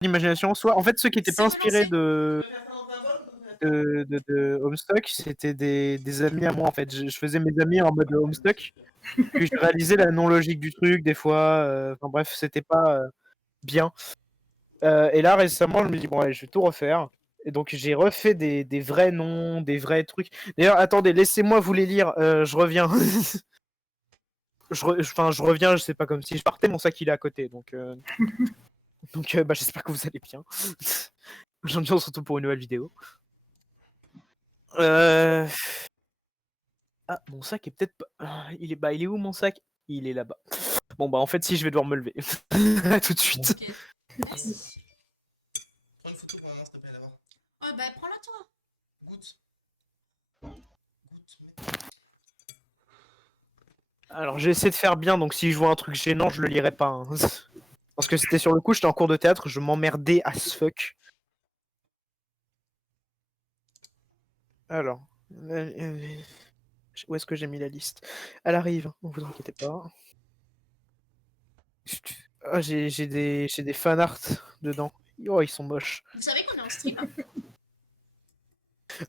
d'imagination, soit en fait ceux qui étaient pas C'est inspirés relancé. de Homestuck, c'était des amis à moi en fait. Je faisais mes amis en mode Homestuck, puis je réalisais la non-logique du truc des fois. Enfin bref, c'était pas bien. Et là récemment, je me dis bon allez, je vais tout refaire. Et donc j'ai refait des vrais noms, des vrais trucs. D'ailleurs, attendez, laissez-moi vous les lire. Je reviens. je reviens, je sais pas, comme si je partais, mon sac il est à côté, donc bah, j'espère que vous allez bien. Aujourd'hui on se retrouve pour une nouvelle vidéo. Ah, mon sac est peut-être pas... il est où mon sac? Il est là-bas. Bon bah en fait si, je vais devoir me lever. À tout de suite. Ok, vas-y. Prends une photo pour maman, s'il te plaît, d'abord. Oh bah prends-la toi. Goûte. Alors j'ai essayé de faire bien, donc si je vois un truc gênant, je le lirai pas. Hein. Parce que c'était sur le coup, j'étais en cours de théâtre, je m'emmerdais as fuck. Alors... où est-ce que j'ai mis la liste? Elle arrive, ne vous inquiétez pas. Ah, j'ai des fanarts dedans. Oh, ils sont moches. Vous savez qu'on est en stream?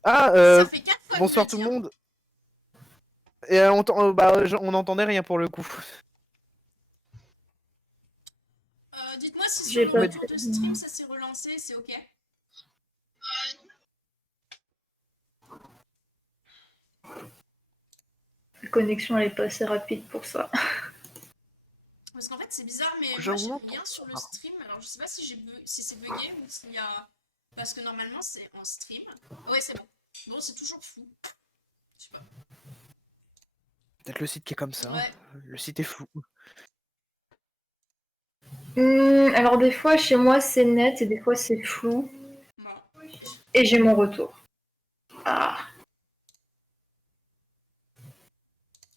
Ah, Ça fait 4 fois bonsoir que tout je le le dis, monde. Et on n'entendait rien pour le coup. dites-moi si J'ai sur le pas retour de stream ça s'est relancé, c'est ok? La connexion elle est pas assez rapide pour ça. Parce qu'en fait c'est bizarre, mais Je moi j'ai m'entends. rien sur le stream. Alors je sais pas si, si c'est bugué ou s'il y a... Parce que normalement c'est en stream. Ouais c'est bon. Bon c'est toujours fou. Je sais pas. Peut-être le site qui est comme ça. Ouais. Le site est fou. Alors des fois chez moi c'est net et des fois c'est flou. Bon. Et j'ai mon retour. Ah.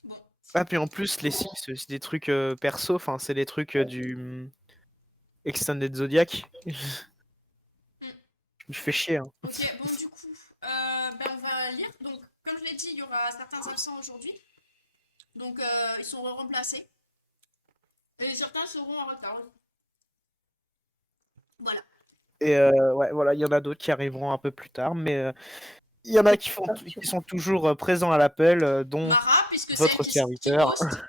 Bon. Ah, puis en plus, les sites, c'est aussi des trucs perso. Enfin, c'est des trucs du Extended Zodiac. Je me fais chier. Hein. Ok, bon du coup, ben, on va lire. Donc, comme je l'ai dit, il y aura certains absents aujourd'hui. Donc, ils sont remplacés. Et certains seront en retard. Voilà. Et ouais, voilà, il y en a d'autres qui arriveront un peu plus tard, mais il y en a qui sont toujours présents à l'appel, dont Mara, puisque c'est votre elle qui serviteur. host.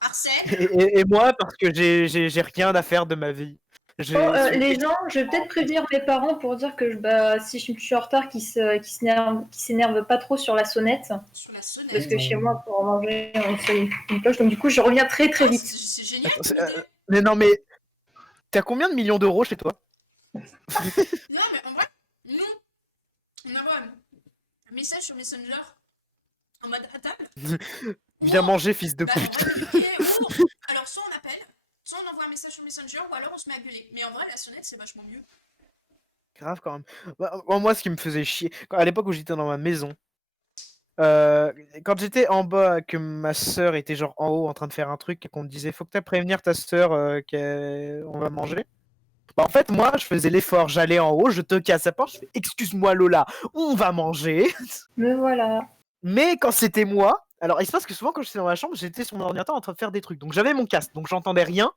Arsène. Et moi, parce que j'ai rien à faire de ma vie. Les gens, je vais peut-être prévenir mes parents pour dire que si je suis en retard, qu'ils s'énervent pas trop sur la sonnette. Sur la sonnette. Parce que chez moi, pour manger, on fait une cloche. Donc du coup, je reviens très très vite. C'est génial. Attends, mais non, mais t'as combien de millions d'euros chez toi? Non, mais en vrai, nous, on envoie un message sur Messenger en mode à table. Viens manger, fils de Bah, pute. alors, soit on appelle, soit on envoie un message sur Messenger, ou alors on se met à gueuler. Mais en vrai, la sonnette, c'est vachement mieux. Grave quand même. Moi, ce qui me faisait chier, à l'époque où j'étais dans ma maison, quand j'étais en bas, que ma soeur était genre en haut en train de faire un truc et qu'on me disait faut que tu prévenir ta soeur qu'on va manger. Bah en fait moi je faisais l'effort, j'allais en haut, je toquais à sa porte, je fais excuse-moi Lola, on va manger. Mais voilà. Mais quand c'était moi, alors il se passe que souvent quand j'étais dans ma chambre, j'étais sur mon ordinateur en train de faire des trucs. Donc j'avais mon casque, donc j'entendais rien.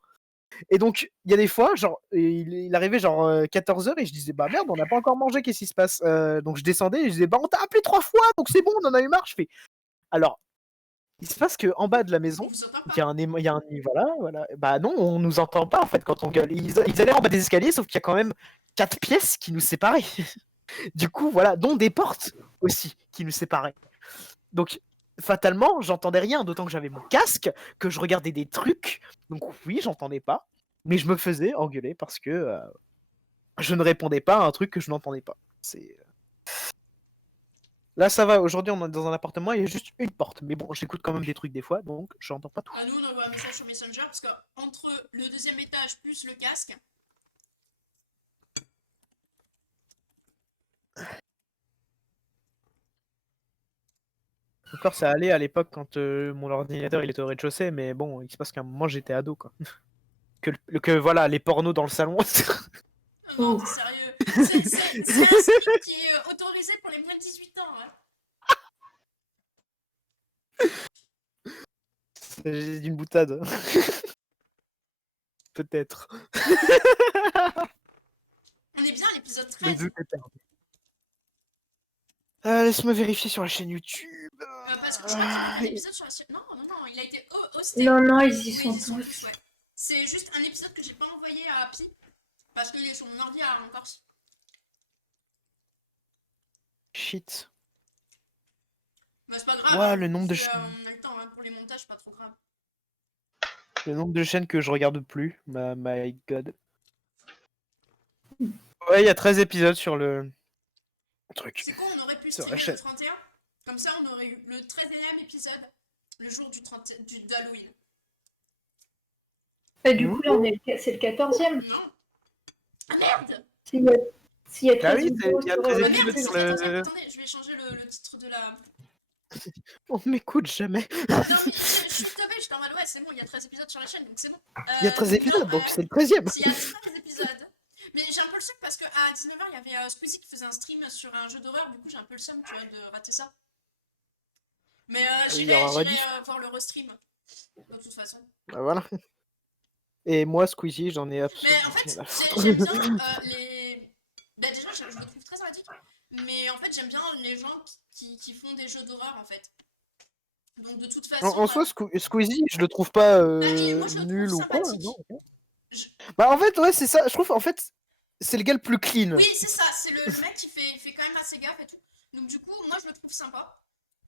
Et donc il y a des fois, genre il arrivait genre 14h et je disais bah merde, on n'a pas encore mangé, qu'est-ce qui se passe? Donc je descendais et je disais bah on t'a appelé 3 fois, donc c'est bon, on en a eu marre. Je fais alors il se passe qu'en bas de la maison, il y a un voilà. Bah non, on nous entend pas en fait quand on gueule. Ils allaient en bas des escaliers, sauf qu'il y a quand même 4 pièces qui nous séparaient. Du coup, voilà, dont des portes aussi qui nous séparaient. Donc, fatalement, j'entendais rien, d'autant que j'avais mon casque, que je regardais des trucs. Donc oui, j'entendais pas, mais je me faisais engueuler parce que je ne répondais pas à un truc que je n'entendais pas. C'est... Là, ça va. Aujourd'hui, on est dans un appartement, il y a juste une porte. Mais bon, j'écoute quand même des trucs des fois, donc je n'entends pas tout. Ah, nous, on envoie un message sur Messenger parce qu'entre le deuxième étage plus le casque. Encore, ça allait à l'époque quand mon ordinateur il était au rez-de-chaussée, mais bon, il se passe qu'à un moment j'étais ado, quoi. Que voilà, les pornos dans le salon. Non, t'es sérieux. C'est un stream qui est autorisé pour les moins de 18 ans. Hein. J'ai d'une boutade. Peut-être. l'épisode Le 13. doute est perdu. Laisse-moi vérifier sur la chaîne YouTube. Parce que je crois qu'il y a un épisode sur la chaîne. Non, non, non, il a été hosté. Non, non, ils y Oui, sont ils y sont tous. tous, ouais. C'est juste un épisode que j'ai pas envoyé à Happy parce qu'il est sur mon ordi en Corse. Shit. Mais c'est pas grave. Ouah, hein. le nombre de C'est, chaînes. on a le temps hein, pour les montages, c'est pas trop grave. Le nombre de chaînes que je regarde plus. My god. Ouais, il y a 13 épisodes sur le truc. C'est con, on aurait pu Sur la streamer chaîne. le 31. Comme ça, on aurait eu le 13e épisode le jour du d'Halloween. Et du coup, là, c'est le 14e. Non. Ah merde. S'il y a Bah 13 oui, vidéos il y a sur 13 Ah la merde, épisodes c'est sur le le- 14e. Attendez, je vais changer le titre de la... On m'écoute jamais. Non mais je suis tombée, j'étais en mode ouais c'est bon, il y a 13 épisodes sur la chaîne donc c'est bon. Il y a 13 non, épisodes, donc c'est le 13e. s'il y a 13 épisodes. Mais j'ai un peu le seum parce qu'à 19h il y avait Squeezie qui faisait un stream sur un jeu d'horreur, du coup j'ai un peu le seum tu vois de rater ça. Mais il y j'irai aura rediff. voir le restream de toute façon. Bah, voilà. Et moi, Squeezie, j'en ai Mais absolument en fait rien à foutre. j'aime bien les... Bah déjà je le trouve très sympathique, mais en fait j'aime bien les gens qui font des jeux d'horreur en fait. Donc de toute façon... En soi, Squeezie, je le trouve pas moi, je le nul trouve ou quoi. sympathique. Non. Je- Bah en fait, ouais, c'est ça. Je trouve, en fait, c'est le gars le plus clean. Oui, c'est ça, c'est le mec qui fait quand même assez gaffe et tout. Donc du coup, moi je le trouve sympa.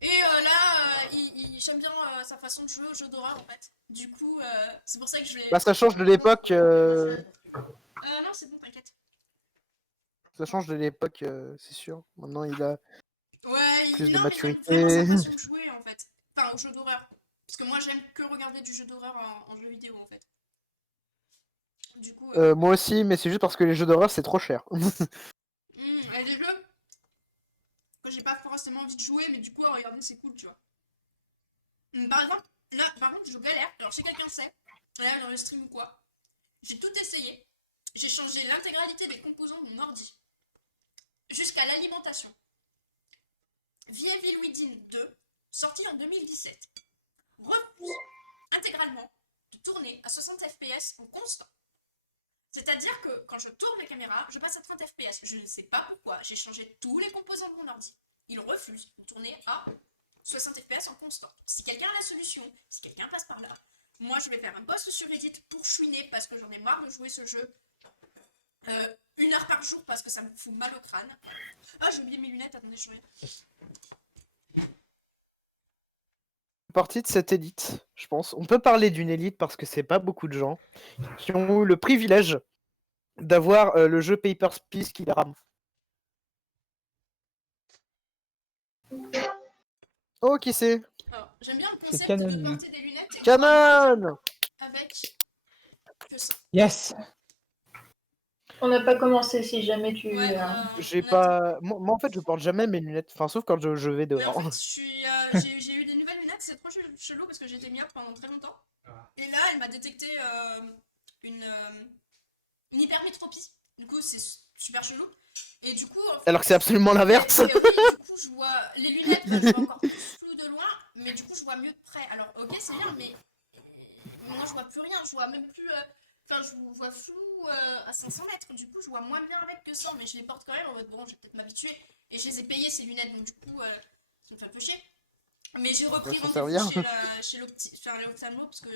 Et là, j'aime bien sa façon de jouer au jeu d'horreur en fait. Du coup, c'est pour ça que je vais... Bah ça change de l'époque. Non, c'est bon, t'inquiète. Ça change de l'époque, c'est sûr. Maintenant, il a Ouais, plus de non, mais j'aime maturité. vraiment sa façon de jouer en fait. Enfin, au jeu d'horreur. Parce que moi j'aime que regarder du jeu d'horreur en jeu vidéo en fait. Du coup... Moi aussi, mais c'est juste parce que les jeux d'horreur, c'est trop cher. et des jeux que j'ai pas forcément envie de jouer, mais du coup, à regarder, c'est cool, tu vois. Par exemple, là, par contre, je galère. Alors, si quelqu'un sait, là, dans le stream ou quoi, j'ai tout essayé. J'ai changé l'intégralité des composants de mon ordi. Jusqu'à l'alimentation. The Evil Within 2, sorti en 2017, refuse intégralement de tourner à 60 fps en constant. C'est-à-dire que quand je tourne la caméra, je passe à 30 fps. Je ne sais pas pourquoi. J'ai changé tous les composants de mon ordi. Il refuse de tourner à 60 fps en constant. Si quelqu'un a la solution, si quelqu'un passe par là, moi je vais faire un post sur Reddit pour chouiner parce que j'en ai marre de jouer ce jeu 1 heure par jour parce que ça me fout mal au crâne. Ah, j'ai oublié mes lunettes, attendez, je reviens. Partie de cette élite, je pense. On peut parler d'une élite parce que c'est pas beaucoup de gens qui ont eu le privilège d'avoir le jeu Papers, Please qui rame. Oh, qui c'est? Alors, j'aime bien le concept Canon. de porter des lunettes et Canon! avec que ça. Yes. On n'a pas commencé si jamais tu. Ouais, J'ai on a pas. Moi, en fait, je porte jamais mes lunettes. Enfin, sauf quand je vais Mais en dehors. fait, j'ai eu des nouvelles lunettes, c'est trop chelou parce que j'étais myope pendant très longtemps. Et là, elle m'a détecté une hypermétropie. Du coup, c'est super chelou. Et du coup, en fait, Alors que c'est absolument l'inverse. et oui, du coup, je vois les lunettes, je vois encore plus flou de loin, mais du coup, je vois mieux de près. Alors, ok, c'est bien, mais maintenant, je vois plus rien. Je vois même plus. Enfin, je vois flou à 500 mètres. Du coup, je vois moins bien avec que sans, mais je les porte quand même. En mode, bon, je vais peut-être m'habituer. Et je les ai payées ces lunettes, donc du coup, ça me fait un peu chier. Mais j'ai repris Ça sert à rien. rendez-vous chez l'ophtalmo parce que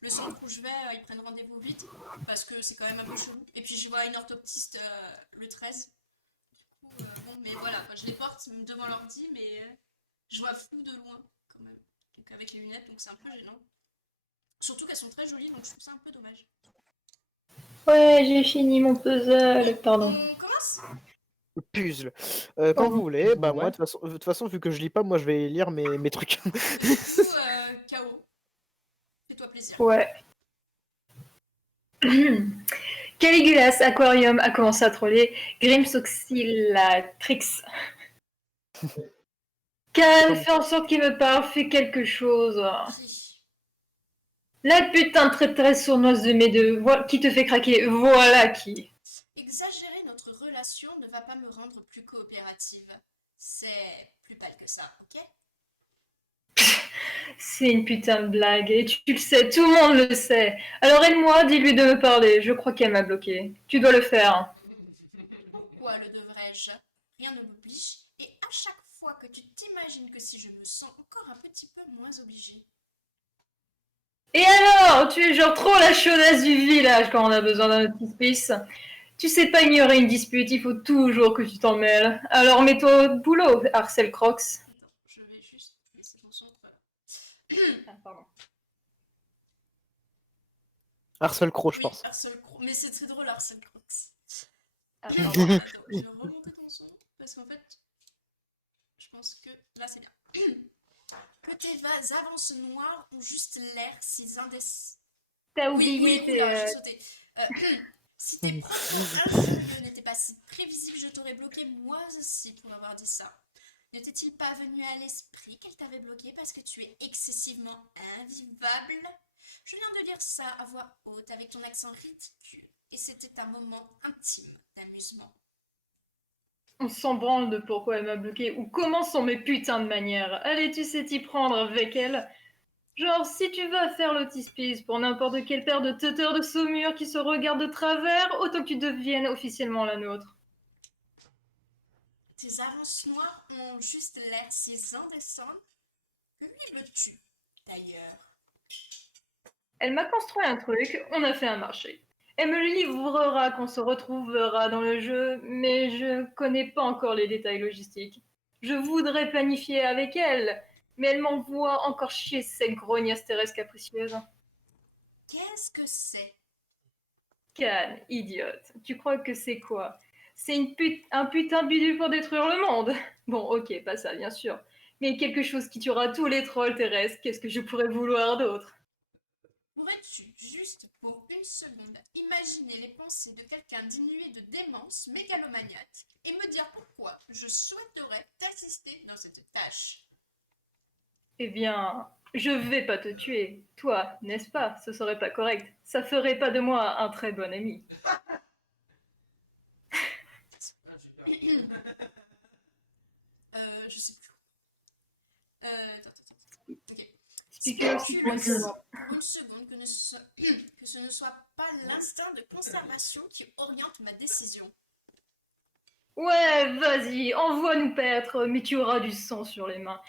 le centre où je vais, ils prennent rendez-vous vite parce que c'est quand même un peu chelou. Et puis je vois une orthoptiste le 13. Du coup, bon, mais voilà, quoi, je les porte devant l'ordi, mais je vois flou de loin quand même. Donc avec les lunettes, donc c'est un peu gênant. Surtout qu'elles sont très jolies, donc je trouve ça un peu dommage. Ouais, j'ai fini mon puzzle. Pardon. On commence? Puzzle. Quand vous voulez, bah moi, de toute façon, vu que je lis pas, moi je vais lire mes trucs. Du coup, KO. Fais-toi plaisir. Ouais. Caligula's Aquarium a commencé à troller Grimsoxilatrix. Can, fais en sorte qu'il me parle, fais quelque chose. Qui? La putain de traîtresse sournoise de mes deux, qui te fait craquer, voilà qui. Exagérer notre relation ne va pas me rendre plus coopérative. C'est plus pâle que ça, ok? C'est une putain de blague, et tu le sais, tout le monde le sait. Alors aide-moi, dis-lui de me parler, je crois qu'elle m'a bloqué. Tu dois le faire. Ou engage, rien ne m'oblige, et à chaque fois que tu t'imagines que si je me sens encore un petit peu moins obligée. Et alors, tu es genre trop la chaudasse du village quand on a besoin d'un hospice. Tu sais pas ignorer une dispute, il faut toujours que tu t'en mêles. Alors mets-toi au boulot, Arcel Crocs. Attends, je vais juste laisser mon son. Voilà. Ah, pardon. Arsèle Croc, je Oui, pense. Arsène Croc. Mais c'est très drôle, Arsène Crocs. Ah, Attends, pardon. je vais remonter ton son parce qu'en fait, je pense que là c'est bien. Que tes avances noires ont juste l'air si indécis. T'as Oui, oublié tes... oula, j'ai sauté. Si tes propres injurieux n'étaient pas si prévisibles, je t'aurais bloqué moi aussi pour avoir dit ça. Ne t'est-il pas venu à l'esprit qu'elle t'avait bloqué parce que tu es excessivement invivable? Je viens de dire ça à voix haute avec ton accent ridicule, et c'était un moment intime d'amusement. On s'en branle de pourquoi elle m'a bloqué ou comment sont mes putains de manières. Allez, tu sais t'y prendre avec elle. Genre, si tu vas faire l'autispice pour n'importe quelle paire de teuteurs de saumure qui se regardent de travers, autant que tu deviennes officiellement la nôtre. Tes avances noires ont juste l'air si indécentes que lui le tue, d'ailleurs. Elle m'a construit un truc, on a fait un marché. Elle me le livrera quand on se retrouvera dans le jeu, mais je connais pas encore les détails logistiques. Je voudrais planifier avec elle, mais elle m'envoie encore chier cette grognasse terrestre capricieuse. Qu'est-ce que c'est? Canne, idiote. Tu crois que c'est quoi? C'est un putain de bidule pour détruire le monde. Bon, ok, pas ça, bien sûr. Mais quelque chose qui tuera tous les trolls terrestres, qu'est-ce que je pourrais vouloir d'autre? Pourrais-tu, juste pour une seconde, imaginer les pensées de quelqu'un dénué de démence mégalomaniaque et me dire pourquoi je souhaiterais t'assister dans cette tâche? Eh bien, je vais pas te tuer. Toi, n'est-ce pas? Ce serait pas correct. Ça ferait pas de moi un très bon ami. Je sais plus. Attends. Ok. Speaker, Spécule point aussi de pour une seconde que ce ne soit pas l'instinct de conservation qui oriente ma décision. Ouais, vas-y, envoie-nous paître, mais tu auras du sang sur les mains.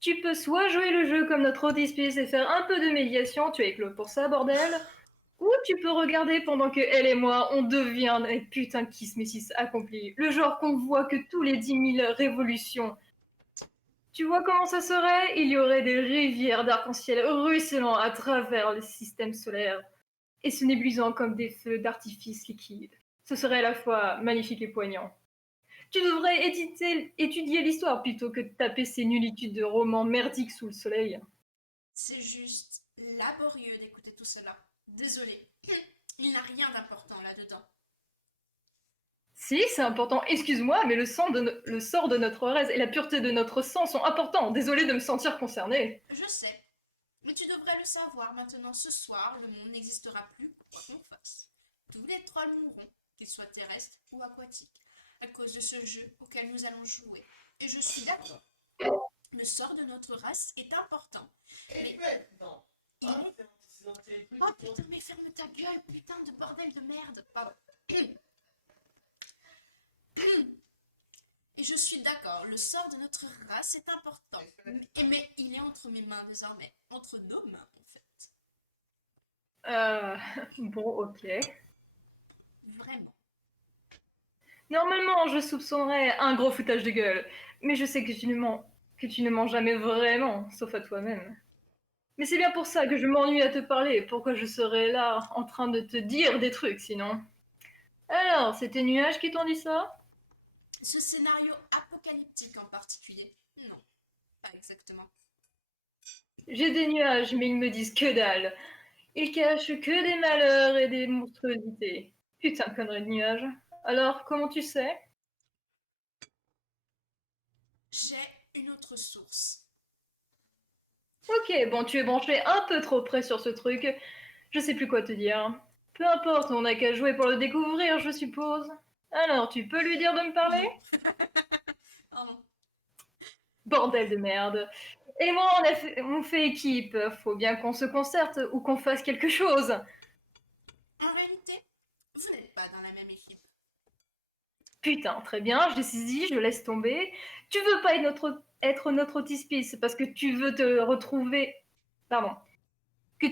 Tu peux soit jouer le jeu comme notre audispice et faire un peu de médiation, tu es clos pour ça, bordel. Ou tu peux regarder pendant que elle et moi, on devient des putains de kismésis accomplis. Le genre qu'on voit que tous les 10 000 révolutions. Tu vois comment ça serait? Il y aurait des rivières d'arc-en-ciel ruisselant à travers le système solaire et se nébulisant comme des feux d'artifice liquides. Ce serait à la fois magnifique et poignant. Tu devrais étudier l'histoire plutôt que de taper ces nullitudes de romans merdiques sous le soleil. C'est juste laborieux d'écouter tout cela. Désolée. Il n'a rien d'important là-dedans. Si, c'est important, excuse-moi, mais le sort de notre race et la pureté de notre sang sont importants. Désolée de me sentir concernée. Je sais. Mais tu devrais le savoir maintenant. Ce soir, le monde n'existera plus quoi qu'on fasse. Tous les trolls mourront, qu'ils soient terrestres ou aquatiques, à cause de ce jeu auquel nous allons jouer. Et je suis d'accord. Le sort de notre race est important. Mais Non. il est... Oh putain, mais ferme ta gueule, putain de bordel de merde. Pardon. Et je suis d'accord, le sort de notre race est important. Mais il est entre mes mains désormais. Entre nos mains, en fait. Bon, ok. Vraiment. Normalement, je soupçonnerais un gros foutage de gueule, mais je sais que tu ne mens jamais vraiment, sauf à toi-même. Mais c'est bien pour ça que je m'ennuie à te parler. Pourquoi je serais là en train de te dire des trucs sinon? Alors, c'est tes nuages qui t'ont dit ça? Ce scénario apocalyptique en particulier. Non, pas exactement. J'ai des nuages, mais ils me disent que dalle. Ils cachent que des malheurs et des monstruosités. Putain de connerie de nuages. Alors, comment tu sais? J'ai une autre source. Ok, bon, tu es branché un peu trop près sur ce truc. Je sais plus quoi te dire. Peu importe, on n'a qu'à jouer pour le découvrir, je suppose. Alors, tu peux lui dire de me parler? Pardon. Bordel de merde. Et moi, on fait équipe. Faut bien qu'on se concerte ou qu'on fasse quelque chose. En réalité, vous n'êtes pas dans la même équipe. Putain, très bien, j'ai saisi, je laisse tomber. Tu veux pas être notre autispice parce que tu veux te retrouver... Pardon. Que...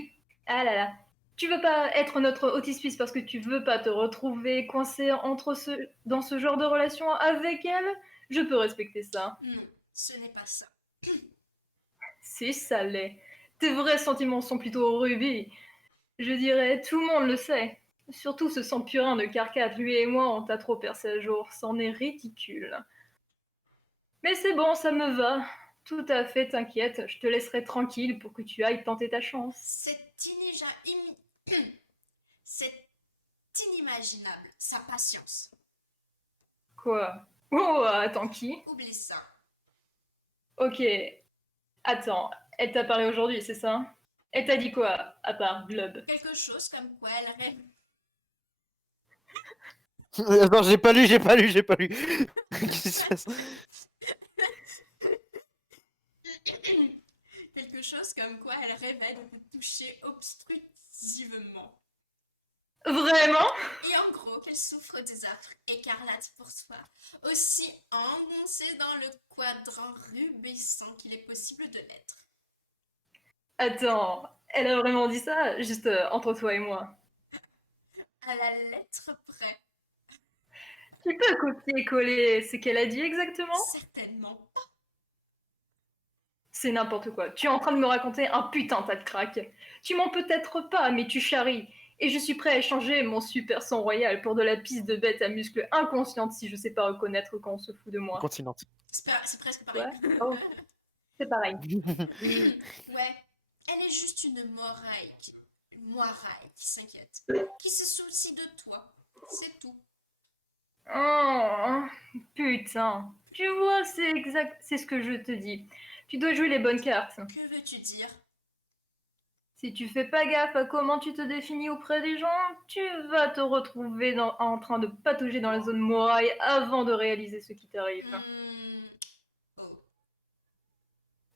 Ah là là. Tu veux pas être notre autispice parce que tu veux pas te retrouver coincé dans ce genre de relation avec elle? Je peux respecter ça. Non, ce n'est pas ça. Si ça l'est. Tes vrais sentiments sont plutôt rubis. Je dirais, tout le monde le sait. Surtout ce sang purin de Carcade, lui et moi, on t'a trop percé à jour, c'en est ridicule. Mais c'est bon, ça me va. Tout à fait, t'inquiète, je te laisserai tranquille pour que tu ailles tenter ta chance. C'est inimaginable, sa patience. Quoi? Oh, attends, qui? Oublie ça. Ok. Attends, elle t'a parlé aujourd'hui, c'est ça? Elle t'a dit quoi, à part Blob? Quelque chose comme quoi elle rêve. Attends, j'ai pas lu. Qu'est-ce qui se passe? Quelque chose comme quoi elle rêvait de te toucher obstructivement. Vraiment? Et en gros, qu'elle souffre des affres écarlates pour toi, aussi engoncée dans le quadrant rubescent qu'il est possible de l'être. Attends, elle a vraiment dit ça? Juste entre toi et moi. À la lettre près. Tu peux copier-coller ce qu'elle a dit exactement? Certainement. C'est n'importe quoi. Tu es en train de me raconter un putain tas de crack. Tu m'en peut-être pas, mais tu charries. Et je suis prêt à échanger mon super sang royal pour de la pisse de bête à muscles inconsciente si je sais pas reconnaître quand on se fout de moi. Continente. C'est presque pareil. Ouais. Oh, c'est pareil. Ouais, elle est juste une moiraille qui s'inquiète, qui se soucie de toi. C'est tout. Oh, putain. Tu vois, c'est exact, c'est ce que je te dis. Tu dois jouer les bonnes cartes. Que veux-tu dire? Si tu fais pas gaffe à comment tu te définis auprès des gens, tu vas te retrouver en train de patauger dans la zone moraille avant de réaliser ce qui t'arrive. Oh,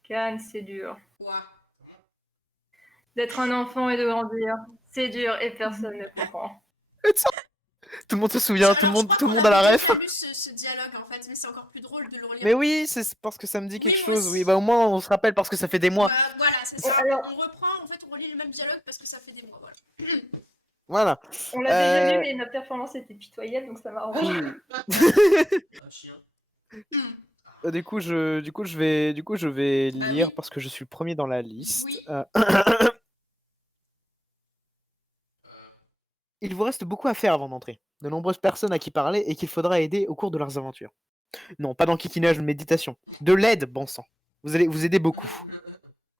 Cannes, c'est dur. quoi? D'être un enfant et de grandir, c'est dur et personne ne comprend. Tout le monde se souvient, tout le monde a la ref. J'ai lu ce dialogue en fait, mais c'est encore plus drôle de le relire. Mais oui, c'est parce que ça me dit Oui, quelque moi chose. aussi. Oui, bah au moins on se rappelle parce que ça fait des mois. Voilà, c'est ça. Alors- On reprend, en fait, on relit le même dialogue parce que ça fait des mois. Voilà. Voilà. On l'a déjà lu, mais notre performance était pitoyable, donc ça m'arrange. Un chien. Du coup, je vais lire oui. parce que je suis le premier dans la liste. Oui. Il vous reste beaucoup à faire avant d'entrer. De nombreuses personnes à qui parler et qu'il faudra aider au cours de leurs aventures. Non, pas d'enquiquinage ou de méditation. De l'aide, bon sang. Vous allez vous aider beaucoup.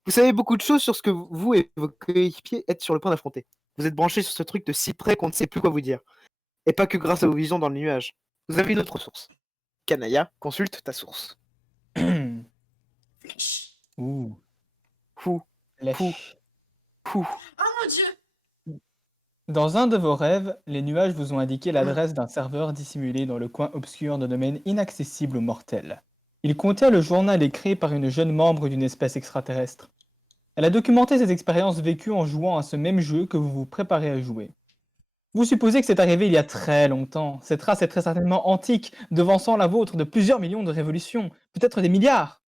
Vous savez beaucoup de choses sur ce que vous et vos coéquipiers êtes sur le point d'affronter. Vous êtes branchés sur ce truc de si près qu'on ne sait plus quoi vous dire. Et pas que grâce à vos visions dans le nuage. Vous avez une autre source. Kanaya, consulte ta source. Flèche. Ouh, Ouh, flèche. ouh. Oh mon dieu! Dans un de vos rêves, les nuages vous ont indiqué l'adresse d'un serveur dissimulé dans le coin obscur d'un domaine inaccessible aux mortels. Il contient le journal écrit par une jeune membre d'une espèce extraterrestre. Elle a documenté ses expériences vécues en jouant à ce même jeu que vous vous préparez à jouer. Vous supposez que c'est arrivé il y a très longtemps. Cette race est très certainement antique, devançant la vôtre de plusieurs millions de révolutions, peut-être des milliards.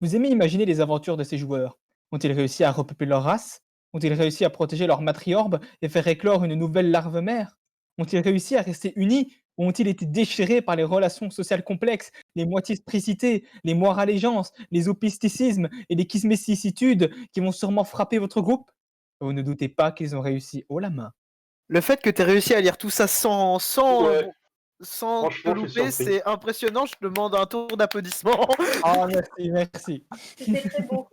Vous aimez imaginer les aventures de ces joueurs. Ont-ils réussi à repeupler leur race? Ont-ils réussi à protéger leur matriorbe et faire éclore une nouvelle larve mère? Ont-ils réussi à rester unis ou ont-ils été déchirés par les relations sociales complexes, les moitié-spricités, les moire-allégeances, les opisticismes et les kismessicitudes qui vont sûrement frapper votre groupe? Vous ne doutez pas qu'ils ont réussi haut la main. Le fait que tu aies réussi à lire tout ça sans Ouais. te Franchement, je suis louper, surpris. c'est impressionnant. Je te demande un tour d'applaudissement. Ah, merci, merci. C'était très beau.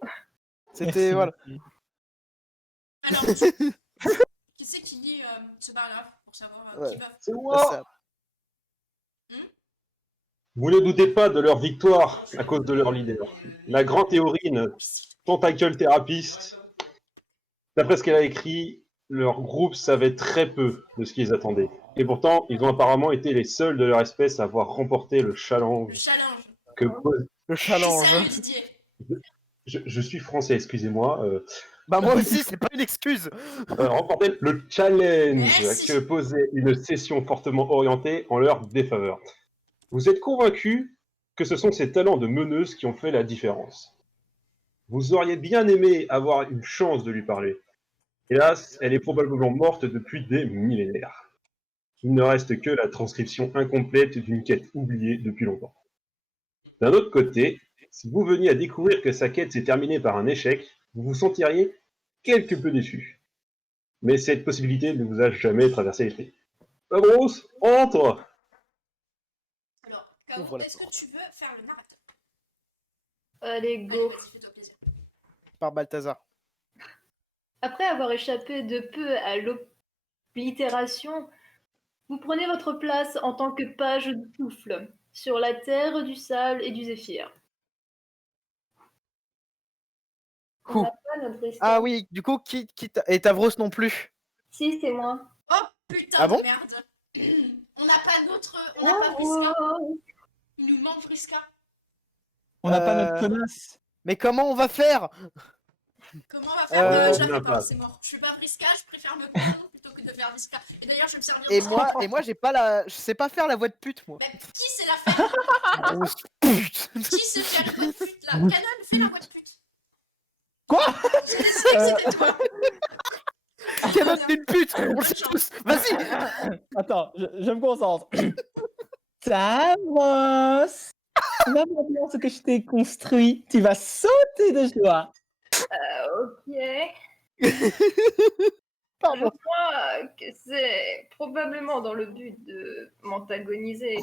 C'était Merci, voilà. merci. Alors, qui c'est qui lit ce paragraphe pour savoir Ouais. qui va? C'est Là, moi. ça- Vous ne doutez pas de leur victoire à cause de leur leader. La grande théorine, Tentacle Therapist, d'après ce qu'elle a écrit, leur groupe savait très peu de ce qu'ils attendaient. Et pourtant, ils ont apparemment été les seuls de leur espèce à avoir remporté le Le challenge challenge. que pose... Le Et challenge. sérieux, Didier. Je suis français, excusez-moi. Bah moi aussi, c'est pas une excuse. Remporter le challenge Merci. que posait une session fortement orientée en leur défaveur. Vous êtes convaincu que ce sont ses talents de meneuse qui ont fait la différence. Vous auriez bien aimé avoir une chance de lui parler. Hélas, elle est probablement morte depuis des millénaires. Il ne reste que la transcription incomplète d'une quête oubliée depuis longtemps. D'un autre côté, si vous veniez à découvrir que sa quête s'est terminée par un échec, vous vous sentiriez quelque peu déçu. Mais cette possibilité ne vous a jamais traversé l'esprit. Davros, entre! Alors, Kao, Ouvre la est-ce que porte. tu veux faire le narrateur? Allez, Allez, go. vas-y, fais-toi plaisir. Par Balthazar. Après avoir échappé de peu à l'oblitération, vous prenez votre place en tant que page de souffle sur la terre, du sable et du zéphyr. On Ouh. n'a pas notre Ah histoire. oui, du coup, et Tavros non plus. Si, c'est moi. Oh putain Ah bon de merde. On n'a pas d'autre. On n'a pas Vriska. Oh, Il nous manque Vriska. On n'a pas notre Euh, connasse. Mais comment on va faire? Comment on va faire? Euh, Je la fais pas, Impasse. c'est mort. Je suis pas Vriska, je préfère me prendre plutôt que de faire Vriska. Et d'ailleurs, je vais me servir Et de ça. moi, j'ai pas la, je sais pas faire la voix de pute, moi. Mais qui sait la faire? Grosse pute. Qui sait faire la voix de pute là? Canon, fais la voix de pute. Quoi? J'ai décidé que c'était toi. Canon, t'es une pute. On le Bonne sait chance. tous. Vas-y. Attends, je me concentre. Tavros, tu vas voir bien ce que je t'ai construit. Tu vas sauter de joie. ok. Pardon. Je crois que c'est probablement dans le but de m'antagoniser.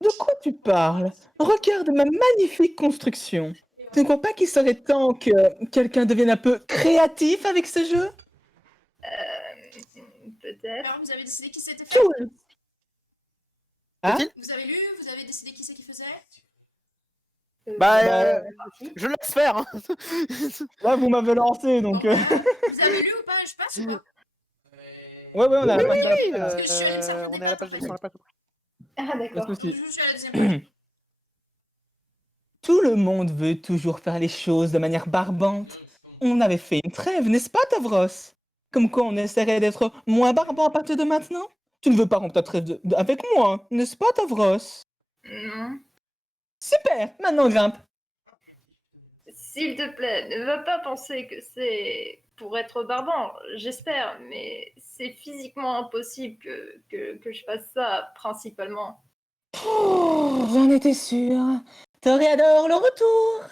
De quoi tu parles? Regarde ma magnifique construction. Tu ne crois pas qu'il serait temps que quelqu'un devienne un peu créatif avec ce jeu? Peut-être. Alors, vous avez décidé qui c'était fait? Tout. Hein? Vous avez lu? Vous avez décidé qui c'est qui faisait? Bah, si. je laisse faire. Hein. Là, vous m'avez lancé, donc... Bon, vous avez lu ou pas? Je passe ou pas? Ouais, on a la page Oui, d'après, là. Parce que je suis allée me servir des on est à la pâtes, page, en fait. sur la page. Ah, Pas de d'accord. souci. Je suis à la deuxième page. Tout le monde veut toujours faire les choses de manière barbante. On avait fait une trêve, n'est-ce pas, Tavros? Comme quoi on essaierait d'être moins barbant à partir de maintenant? Tu ne veux pas rompre ta trêve avec moi, n'est-ce pas, Tavros? Non. Super, maintenant grimpe. S'il te plaît, ne va pas penser que c'est pour être barbant, j'espère, mais c'est physiquement impossible que je fasse ça, principalement. Oh, j'en étais sûre. Toréador, le retour.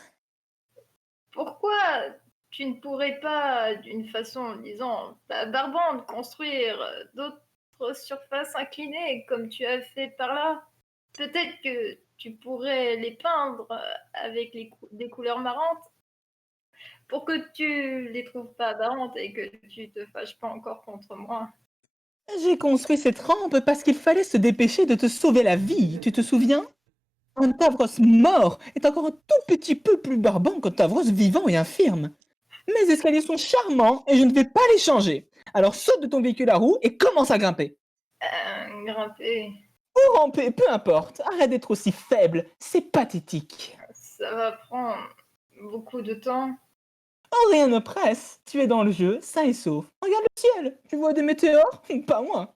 Pourquoi tu ne pourrais pas, d'une façon, disons, pas barbante, construire d'autres surfaces inclinées, comme tu as fait par là? Peut-être que tu pourrais les peindre avec des couleurs marrantes, pour que tu les trouves pas marrantes et que tu te fâches pas encore contre moi. J'ai construit cette rampe parce qu'il fallait se dépêcher de te sauver la vie, tu te souviens? Un Tavros mort est encore un tout petit peu plus barbant qu'un Tavros vivant et infirme. Mes escaliers sont charmants et je ne vais pas les changer. Alors saute de ton véhicule à roues et commence à grimper. Grimper, Ou ramper, peu importe. Arrête d'être aussi faible, c'est pathétique. ça va prendre beaucoup de temps. Oh, rien ne presse. Tu es dans le jeu, sain et sauf. Regarde le ciel. Tu vois des météores? Pas moi.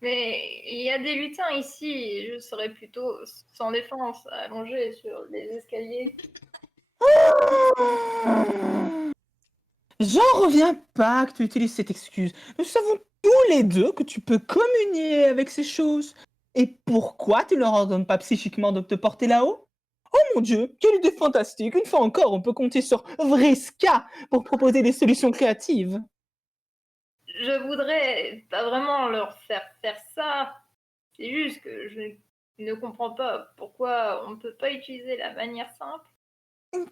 Mais il y a des lutins ici, et je serais plutôt sans défense, allongé sur les escaliers. J'en reviens pas que tu utilises cette excuse. Nous savons tous les deux que tu peux communier avec ces choses. Et pourquoi tu ne leur ordonnes pas psychiquement de te porter là-haut? Oh mon dieu, quelle idée fantastique! Une fois encore, on peut compter sur Vriska pour proposer des solutions créatives. Je voudrais pas vraiment leur faire ça. C'est juste que je ne comprends pas pourquoi on ne peut pas utiliser la manière simple.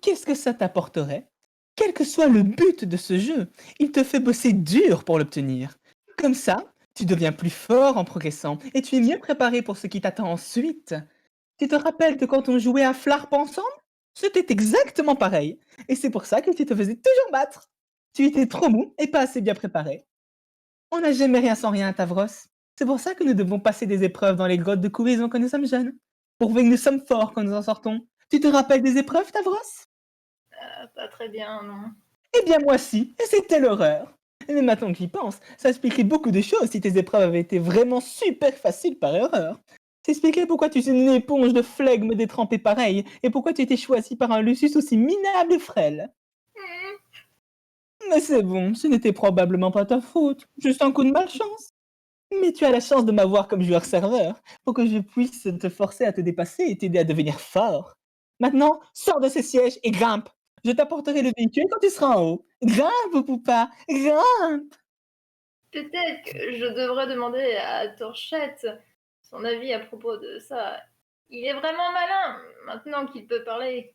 Qu'est-ce que ça t'apporterait? Quel que soit le but de ce jeu, il te fait bosser dur pour l'obtenir. Comme ça, tu deviens plus fort en progressant et tu es mieux préparé pour ce qui t'attend ensuite. Tu te rappelles que quand on jouait à Flarp ensemble, c'était exactement pareil. Et c'est pour ça que tu te faisais toujours battre. Tu étais trop mou et pas assez bien préparé. On n'a jamais rien sans rien à Tavros. C'est pour ça que nous devons passer des épreuves dans les grottes de Courison quand nous sommes jeunes. Pour prouver que nous sommes forts quand nous en sortons. Tu te rappelles des épreuves, Tavros? Pas très bien, non. Eh bien moi si, et c'était l'horreur. Mais maintenant que j'y pense, ça expliquerait beaucoup de choses si tes épreuves avaient été vraiment super faciles par erreur. t'expliquerai pourquoi tu es une éponge de flegme détrempée pareil, et pourquoi tu étais choisi par un Lucius aussi minable et frêle. Mais c'est bon, ce n'était probablement pas ta faute, juste un coup de malchance. Mais tu as la chance de m'avoir comme joueur-serveur, pour que je puisse te forcer à te dépasser et t'aider à devenir fort. Maintenant, sors de ce siège et grimpe. Je t'apporterai le véhicule quand tu seras en haut. Grimpe, Poupa, grimpe. Peut-être que je devrais demander à Torchette son avis à propos de ça. Il est vraiment malin, maintenant qu'il peut parler.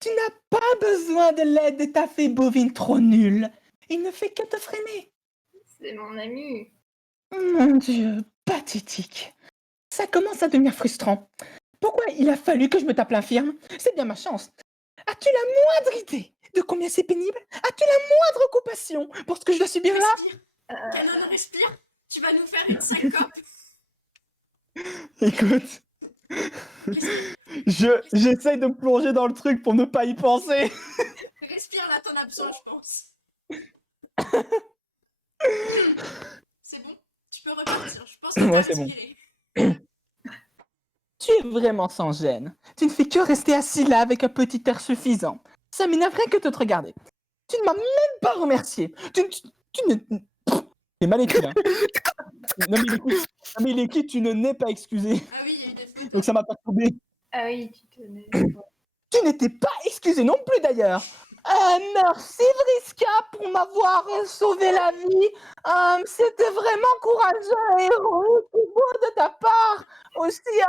Tu n'as pas besoin de l'aide de ta fée bovine trop nulle. Il ne fait que te freiner. C'est mon ami. Mon Dieu, pathétique. Ça commence à devenir frustrant. Pourquoi il a fallu que je me tape l'infirme? C'est bien ma chance. As-tu la moindre idée de combien c'est pénible? As-tu la moindre occupation pour ce que je dois subir là? Respire. Canon, respire. Tu vas nous faire une syncope. Écoute, j'essaye de me plonger dans le truc pour ne pas y penser. Respire là, t'en as besoin, je pense. C'est bon? Tu peux repartir. Je pense que Ouais, t'as c'est bon. respiré. Tu es vraiment sans gêne. Tu ne fais que rester assis là avec un petit air suffisant. Ça m'énerverait que de te regarder. Tu ne m'as même pas remercié. Tu ne... C'est mal écrit, hein. Non mais il est écrit, tu ne n'es pas excusé. Ah oui, il y a eu des fautes. Donc ça m'a perturbé. Ah oui, tu tenais. Tu n'étais pas excusé non plus d'ailleurs. Merci Vriska pour m'avoir sauvé la vie. C'était vraiment courageux et héroïque et beau de ta part. Aussi bien.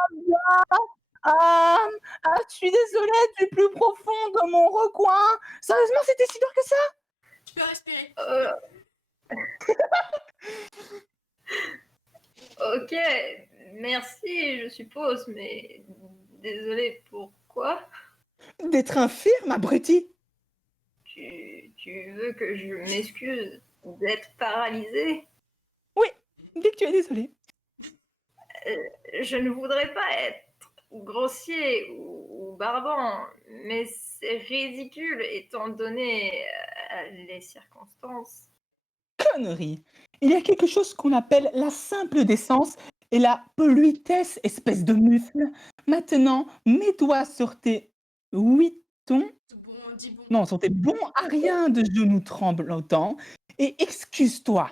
Je suis désolée du plus profond de mon recoin. Sérieusement, c'était si dur que ça? Tu peux respirer. Ok, merci, je suppose, mais désolé, pourquoi? D'être infirme, abruti. Tu veux que je m'excuse d'être paralysée? Dis que tu es désolé. Je ne voudrais pas être grossier ou barbant, mais c'est ridicule étant donné les circonstances. Connerie. Il y a quelque chose qu'on appelle la simple décence et la politesse, espèce de mufle. Maintenant, mets toi sur tes huitons. Bon, dis bon. Non, sur tes bons à rien de genoux tremblotants et excuse-toi.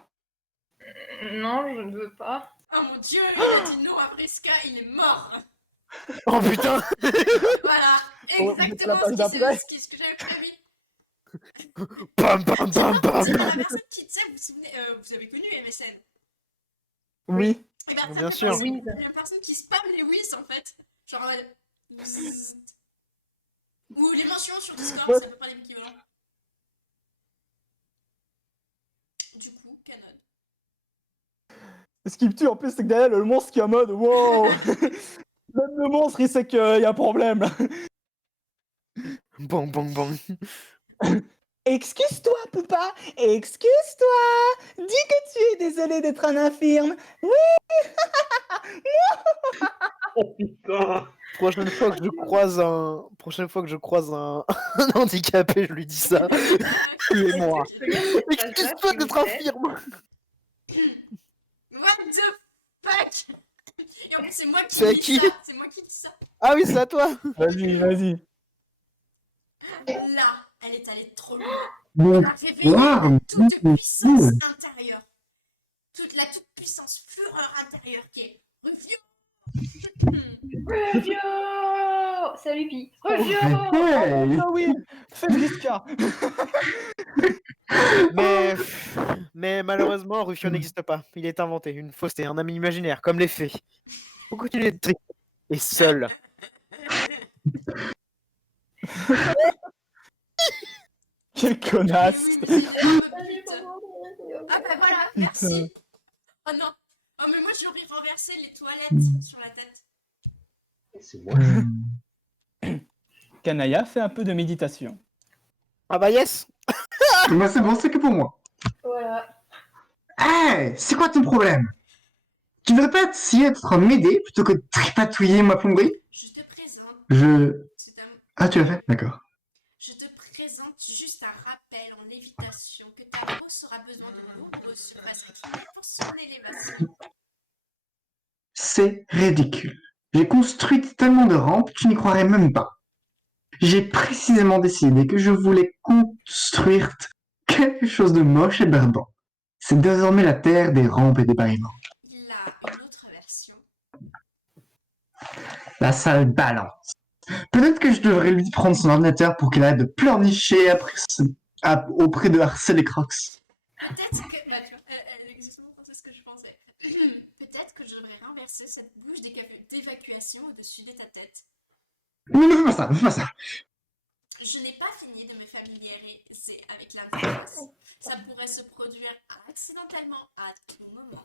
Non, je ne veux pas. Oh mon dieu, il a dit non à Vriska, il est mort. Oh putain. Voilà, Oh, exactement la page d'après. ce que j'avais prévu. Bam bam bam bam. C'est la personne qui, tu sais, vous vous souvenez, vous avez connu MSN. Oui. Et ben, Bien ça sûr. fait la personne qui spam les whiz en fait. Genre, bzzzt. Ou les mentions sur Discord, Ouais. c'est à peu près l'équivalent. Du coup, Canon. Ce qui me tue en plus, c'est que derrière, le monstre qui est en mode wow. Même le monstre, il sait qu'il y a un problème là. Bang bang bang. Excuse-toi, Poupa, excuse-toi. Dis que tu es désolé d'être un infirme. Oh putain! Prochaine fois que je croise un handicapé, je lui dis ça. Tuez-moi. Excuse-toi d'être infirme. What the fuck? Et en plus, c'est moi qui C'est dis qui ça. C'est moi qui dis ça. Ah oui, c'est à toi. Vas-y, vas-y. Là, elle est allée trop loin. Elle a réveillé toute puissance intérieure. Toute puissance fureur intérieure qui est Rufio. Rufio! Salut Pi. Rufio! Ah oui, fais Vriska. Mais malheureusement, Rufio n'existe pas. Il est inventé, une fausseté, un ami imaginaire, comme les fées. Faut continuer d'être triste et seul. Quelle connasse. Oui, ah bah voilà, merci. Oh non. Oh mais moi j'aurais renversé les toilettes sur la tête. C'est moi. Kanaya fait un peu de méditation. Ah bah yes. Bah c'est bon, c'est que pour moi. Voilà. Hey, c'est quoi ton problème? Tu devrais pas essayer de m'aider plutôt que de tripatouiller ma plomberie? Je te présente. C'est un... Ah, tu l'as fait? D'accord. Je te présente juste un rappel en lévitation que ta hausse aura besoin de nombreuses surfaces inclinées pour son élévation. c'est ridicule. J'ai construit tellement de rampes, tu n'y croirais même pas. J'ai précisément décidé que je voulais construire quelque chose de moche et barbant. C'est désormais la terre des rampes et des bâtiments. Il a une autre version. La sale balance. Peut-être que je devrais lui prendre son ordinateur pour qu'il arrête de pleurnicher auprès de Arsène et Crocs. Peut-être que. Bah, tu vois, elle exactement pensé ce que je pensais. Peut-être que je devrais renverser cette bouche d'évacuation au-dessus de ta tête. Non, ne fais pas ça, ne fais pas ça. Je n'ai pas fini de me familiariser avec l'interface. Ça pourrait se produire accidentellement à tout moment.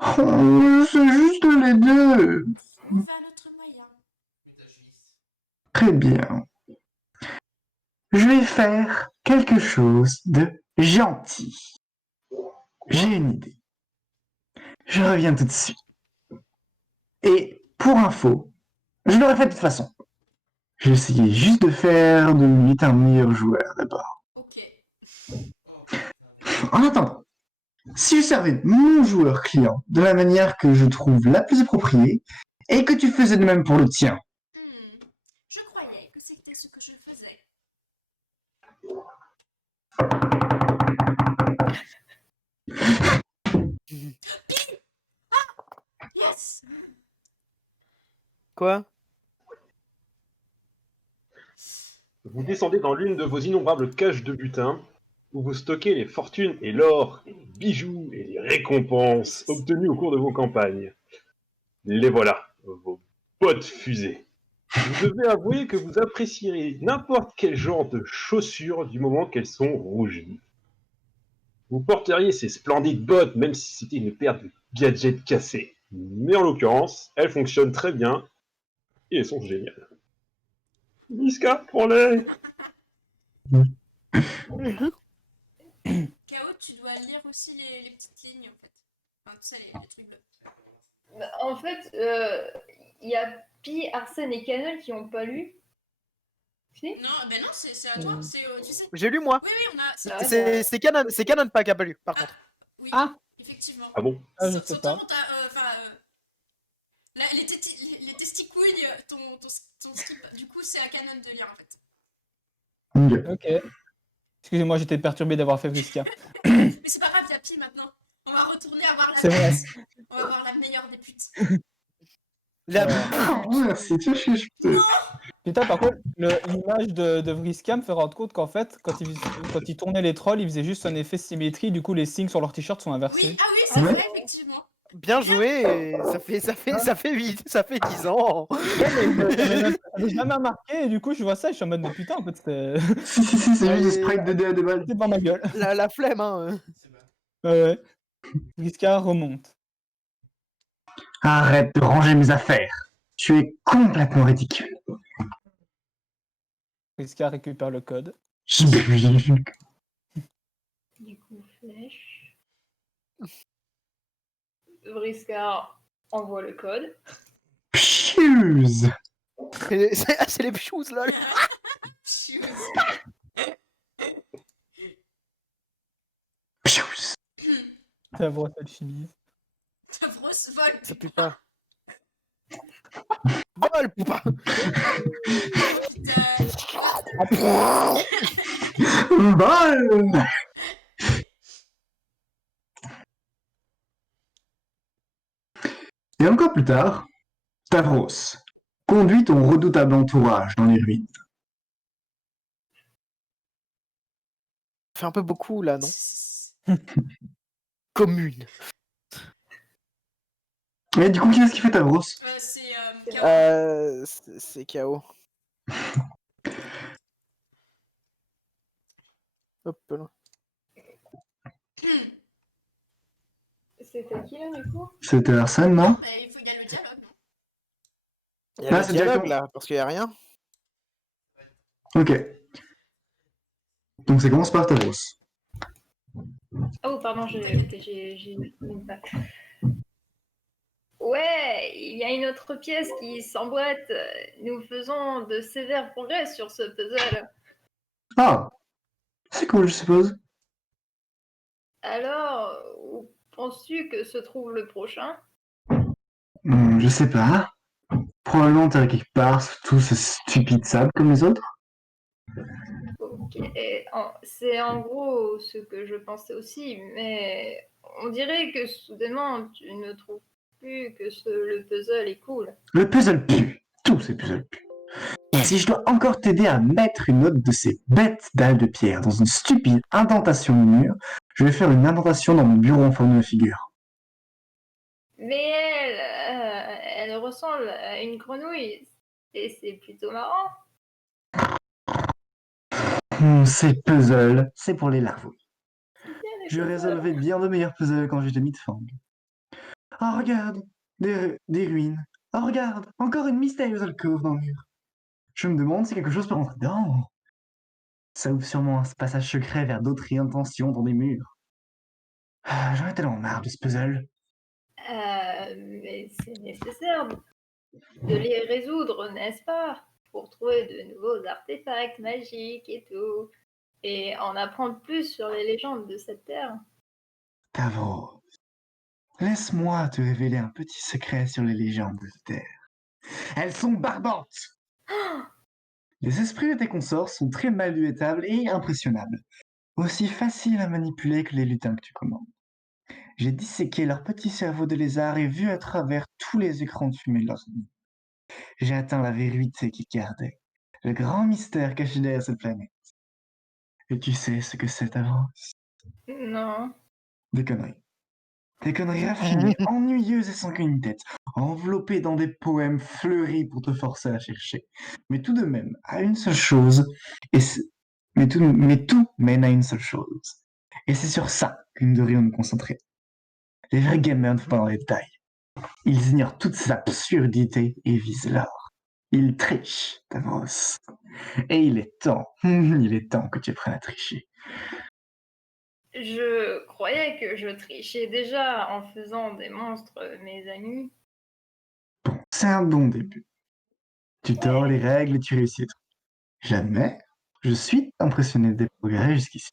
Oh, c'est juste les deux. Trouve un autre moyen. Très bien. Je vais faire quelque chose de gentil. J'ai une idée. Je reviens tout de suite. Et pour info, je l'aurais fait de toute façon. J'ai essayé juste de faire de lui un meilleur joueur d'abord. Ok. En attendant, si je servais mon joueur client de la manière que je trouve la plus appropriée, et que tu faisais de même pour le tien, Je croyais que c'était ce que je faisais. Yes. Quoi? Vous descendez dans l'une de vos innombrables caches de butin, où vous stockez les fortunes et l'or, et les bijoux et les récompenses obtenues au cours de vos campagnes. Les voilà, vos bottes fusées. Vous devez avouer que vous apprécierez n'importe quel genre de chaussures du moment qu'elles sont rougies. Vous porteriez ces splendides bottes même si c'était une paire de gadgets cassés. Mais en l'occurrence, elles fonctionnent très bien et elles sont géniales. Niska, prends-les! K.O., tu dois lire aussi les petites lignes en fait. Enfin, tu sais, les trucs bleus. Bah, en fait, il y a Pi, Arsène et Canel qui n'ont pas lu. Si? Non, ben non, c'est à toi. C'est, tu sais. J'ai lu moi. Oui, on a. Ah, C'est Canon pas qui a pas lu, par contre. Oui, Ah. effectivement. Ah bon? Ah, je sais pas. Les testicouilles, ton skip, du coup, c'est à Canon de lire en fait. Ok. Excusez-moi, j'étais perturbé d'avoir fait Vriska. Mais c'est pas grave, il y a Pi maintenant. On va retourner à voir la C'est vrai. pute. On va voir la meilleure des putes. La- Oh, merci, tu sais, je peux. Putain, par contre, l'image de Vriska me fait rendre compte qu'en fait, quand il tournait les trolls, il faisait juste un effet symétrie, du coup les signes sur leur t-shirt sont inversés. Oui, ah oui, c'est Ouais. vrai, effectivement. Bien joué, et ça fait 10 ans. J'avais jamais remarqué, et du coup je vois ça et je suis en mode mais putain, en fait c'était Si, c'est juste des Allez. sprites de dés à 2 balles. devant ma gueule. La flemme, hein. Ouais. Vriska remonte. Arrête de ranger mes affaires. Tu es complètement ridicule. Vriska récupère le code. Du coup, flèche. Vriskar envoie le code. Pshuse. C'est les pchous, lol. Shoes. Pshuse. Ta brosse à chemise. Ta grosse vol. Ça pue pas. Vol, putain. Putain. Bol. Et encore plus tard, Tavros conduit ton redoutable entourage dans les ruines. Ça fait un peu beaucoup là, non? Commune. Et du coup, qu'est-ce qu'il fait Tavros? C'est K.O. C'est KO. Hop là. C'était qui là du coup? C'était Arsène, non? Il faut y a le dialogue, non? Il y a Ah, le c'est dialogue directement. là, parce qu'il y a rien. Ok. Donc ça commence par Tavros. Oh, pardon, j'ai une patte. Ouais, il y a une autre pièce qui s'emboîte. Nous faisons de sévères progrès sur ce puzzle. Ah, c'est cool, je suppose. Alors, où penses-tu que se trouve le prochain? Je sais pas. Probablement t'es quelque part sous tout ce stupide sable comme les autres. Ok, c'est en gros ce que je pensais aussi, mais on dirait que soudainement tu ne trouves plus que le puzzle est cool. Le puzzle pue. Tous ces puzzles puent. Et si je dois encore t'aider à mettre une autre de ces bêtes dalles de pierre dans une stupide indentation du mur, je vais faire une indentation dans mon bureau en forme de figure. Mais elle ressemble à une grenouille et c'est plutôt marrant. Ces puzzles, c'est pour les larves. Bien les Je puzzles. résolvais bien de meilleurs puzzles quand j'étais Midfang. Oh, regarde, des ruines. Oh, regarde, encore une mystérieuse alcôve dans le mur. Je me demande si quelque chose peut rentrer dedans. Ça ouvre sûrement un passage secret vers d'autres intentions dans des murs. J'en ai tellement marre de ce puzzle. Mais c'est nécessaire de les résoudre, n'est-ce pas? Pour trouver de nouveaux artefacts magiques et tout. Et en apprendre plus sur les légendes de cette terre. Tavro, laisse-moi te révéler un petit secret sur les légendes de cette terre. Elles sont barbantes. Les esprits de tes consorts sont très malluetables et impressionnables. Aussi faciles à manipuler que les lutins que tu commandes. J'ai disséqué leur petit cerveau de lézard et vu à travers tous les écrans de fumée de leurs ennemis. J'ai atteint la vérité qu'ils gardaient, le grand mystère caché derrière cette planète. Et tu sais ce que c'est avant? Non. Des conneries. Des conneries raffinées, ennuyeuses et sans queue ni tête, enveloppées dans des poèmes fleuris pour te forcer à chercher. Mais tout de même, à une seule chose, mais tout mène à une seule chose. Et c'est sur ça que nous devrions nous concentrer. Les vrais gamers ne font pas dans les détails. Ils ignorent toutes ces absurdités et visent l'or. Ils trichent, Davros. Et il est temps que tu apprennes à tricher. Je croyais que je trichais déjà en faisant des monstres, mes amis. Bon, c'est un bon début. Tu tords les règles et tu réussis les trucs. J'admets, je suis impressionné des progrès jusqu'ici.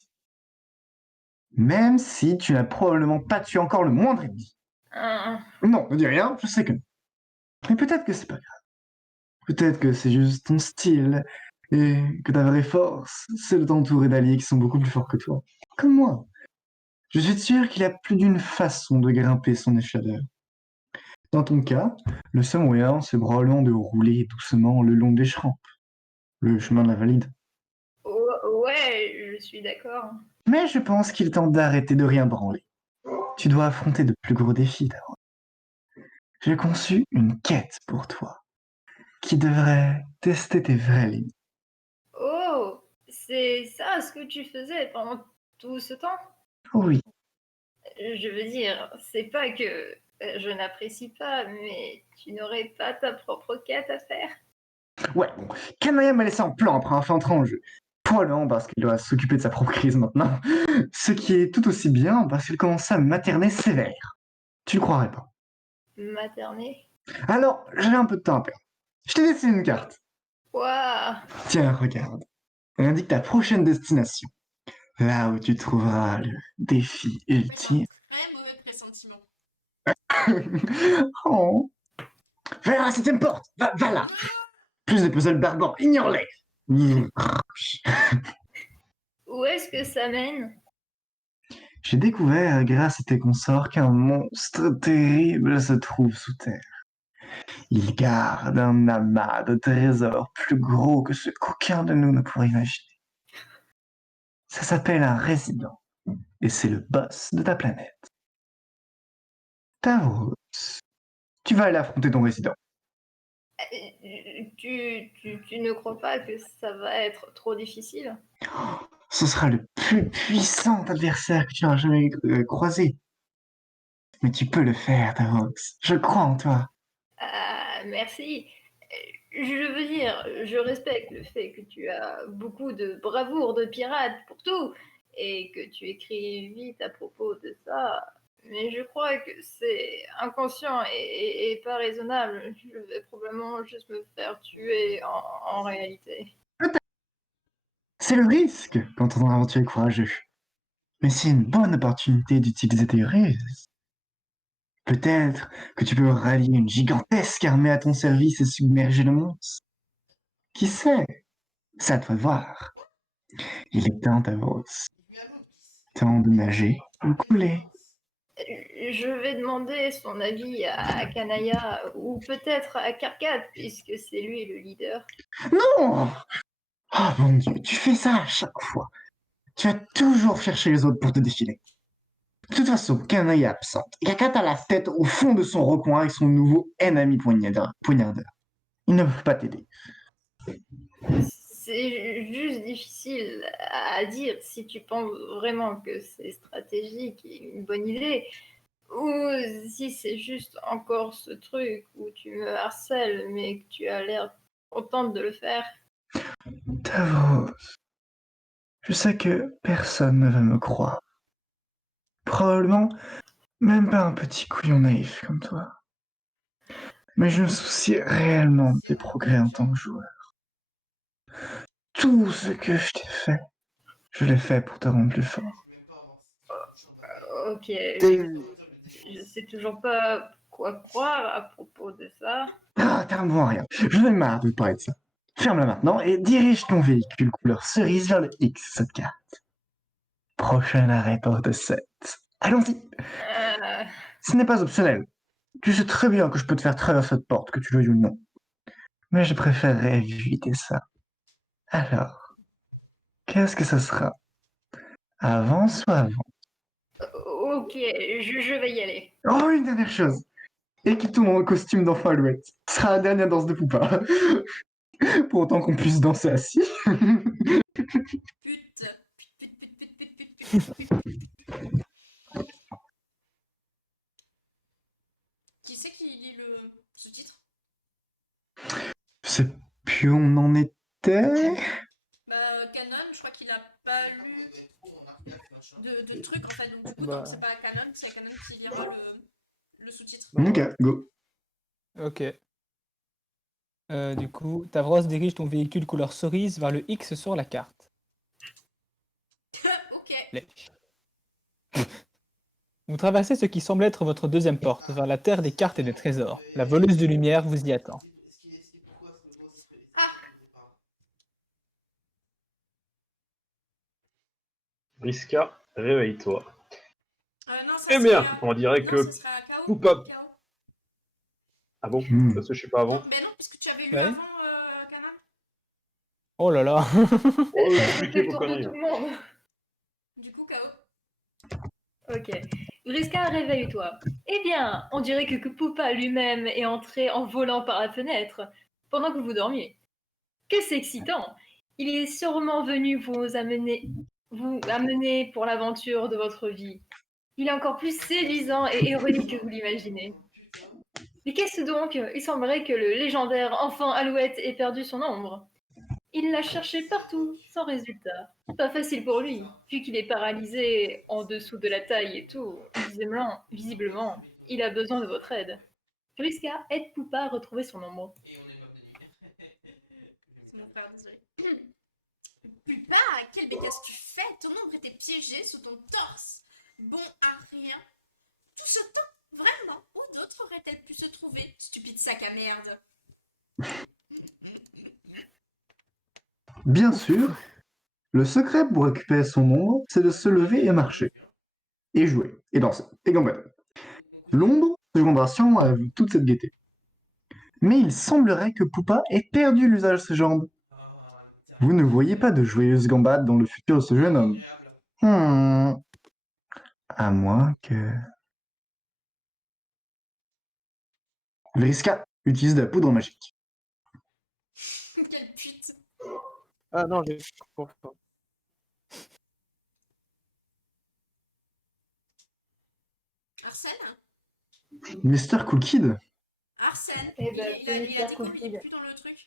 Même si tu n'as probablement pas tué encore le moindre ennemi. Hein. Non, ne dis rien, je sais que non. Mais peut-être que c'est pas grave. Peut-être que c'est juste ton style et que ta vraie force, c'est de t'entourer d'alliés qui sont beaucoup plus forts que toi. Comme moi. Je suis sûr qu'il y a plus d'une façon de grimper son échadeur. Dans ton cas, le seul moyen, c'est probablement de rouler doucement le long des rampes, le chemin de la valide. Ouais, je suis d'accord. Mais je pense qu'il est temps d'arrêter de rien branler. Tu dois affronter de plus gros défis d'abord. J'ai conçu une quête pour toi, qui devrait tester tes vraies limites. Oh, c'est ça ce que tu faisais pendant tout ce temps? Oui, Je veux dire, c'est pas que je n'apprécie pas, mais tu n'aurais pas ta propre quête à faire? ouais, bon. Kanaya m'a laissé en plan après avoir fait entrer en jeu. Probablement parce qu'il doit s'occuper de sa propre crise maintenant. Ce qui est tout aussi bien parce qu'il commençait à me materner sévère. Tu le croirais pas. Materner? Alors, j'avais un peu de temps à perdre. Je t'ai laissé une carte. Ouah! Tiens, regarde. Elle indique ta prochaine destination. Là où tu trouveras le défi C'est un ultime. très mauvais pressentiment. Oh. Vers la 7ème porte. Va là. Plus de puzzles barbants. Ignore-les. Où est-ce que ça mène? J'ai découvert, grâce à tes consorts, qu'un monstre terrible se trouve sous terre. Il garde un amas de trésors plus gros que ce qu'aucun de nous ne pourrait imaginer. Ça s'appelle un résident, et c'est le boss de ta planète. Tavros, tu vas aller affronter ton résident. Tu ne crois pas que ça va être trop difficile? Ce sera le plus puissant adversaire que tu auras jamais croisé. Mais tu peux le faire, Tavros. Je crois en toi. Ah, merci. Je veux dire, je respecte le fait que tu as beaucoup de bravoure de pirate pour tout et que tu écris vite à propos de ça. Mais je crois que c'est inconscient et pas raisonnable. Je vais probablement juste me faire tuer en réalité. C'est le risque quand on aventurier courageux. Mais c'est une bonne opportunité d'utiliser tes ruses. Peut-être que tu peux rallier une gigantesque armée à ton service et submerger le monstre. Qui sait? C'est à toi de voir. Il est temps, Tavros. Temps de nager ou couler. Je vais demander son avis à Kanaya ou peut-être à Karkat puisque c'est lui le leader. Non! Oh mon Dieu, tu fais ça à chaque fois. Tu vas toujours chercher les autres pour te défiler. De toute façon, Kana est absente. Karkat a la tête au fond de son recoin avec son nouveau ennemi poignardeur. Il ne peut pas t'aider. C'est juste difficile à dire si tu penses vraiment que c'est stratégique et une bonne idée, ou si c'est juste encore ce truc où tu me harcèles mais que tu as l'air contente de le faire. Tavros, je sais que personne ne va me croire. Probablement même pas un petit couillon naïf comme toi. Mais je me soucie réellement de tes progrès en tant que joueur. Tout ce que je t'ai fait, je l'ai fait pour te rendre plus fort. Ok, T'es- je sais toujours pas quoi croire à propos de ça. Ah, carrément rien. J'en ai marre de parler de ça. Ferme-la maintenant et dirige ton véhicule couleur cerise vers le X, cette carte. Prochain arrêt porte 7. Allons-y. Euh, Ce n'est pas optionnel. Tu sais très bien que je peux te faire traverser cette porte, que tu le veuilles ou non. Mais je préférerais éviter ça. Alors, qu'est-ce que ce sera? Avance ou avant? ok, je vais y aller. Oh, une dernière chose. Équipe-toi dans le costume d'enfant Alouette. Ce sera la dernière danse de Poupa. Pour autant qu'on puisse danser assis. Pute. Pute. Qui c'est qui lit le sous-titre? Je sais plus où on en était. Bah, Canon, je crois qu'il a pas lu de trucs en fait, donc du coup, Bah. donc c'est pas Canon, c'est Canon qui lira le sous-titre. Ok, go. Ok. Du coup, Tavros dirige ton véhicule couleur cerise vers le X sur la carte. Ok. Flèche. Vous traversez ce qui semble être votre deuxième porte, vers la terre des cartes et des trésors. La voleuse de lumière vous y attend. Ah, Riska, réveille-toi. non, ça Eh serait... bien, on dirait non, que ça serait à KO. Poupa... KO. Ah bon? Hmm. Parce que je suis pas Non, avant. mais non, parce que tu avais lu Ouais. avant Canon. Oh là là. Oh, C'est expliquez le vos tour de conneries. tout le monde. Du coup, KO. Ok. Vriska, réveille-toi. Eh bien, on dirait que Poupa lui-même est entré en volant par la fenêtre pendant que vous dormiez. Que c'est excitant! Il est sûrement venu vous amener pour l'aventure de votre vie. Il est encore plus séduisant et héroïque que vous l'imaginez. Mais qu'est-ce donc? Il semblerait que le légendaire enfant Alouette ait perdu son ombre. Il l'a cherché partout, sans résultat. Pas facile pour lui, vu qu'il est paralysé en dessous de la taille et tout. Visiblement, il a besoin de votre aide. Vriska, aide Poupa à retrouver son ombre. C'est mon frère, désolé. Pupa, quelle bécasse tu fais? Ton ombre était piégée sous ton torse. Bon à rien. Tout ce temps, vraiment. Où d'autres auraient-elles pu se trouver? Stupide sac à merde. Bien sûr, le secret pour récupérer son ombre, c'est de se lever et marcher. Et jouer, et danser, et gambader. L'ombre secondera sûrement à toute cette gaieté. Mais il semblerait que Poupa ait perdu l'usage de ses jambes. Vous ne voyez pas de joyeuses gambades dans le futur de ce jeune homme. À moins que... Vriska utilise de la poudre magique. Quelle pute. Ah non, je comprends pas. Arsène? Mr. Cool Kid? Arsène? Eh ben, Il a Mr. dit quoi? Il est Cool plus dans le truc?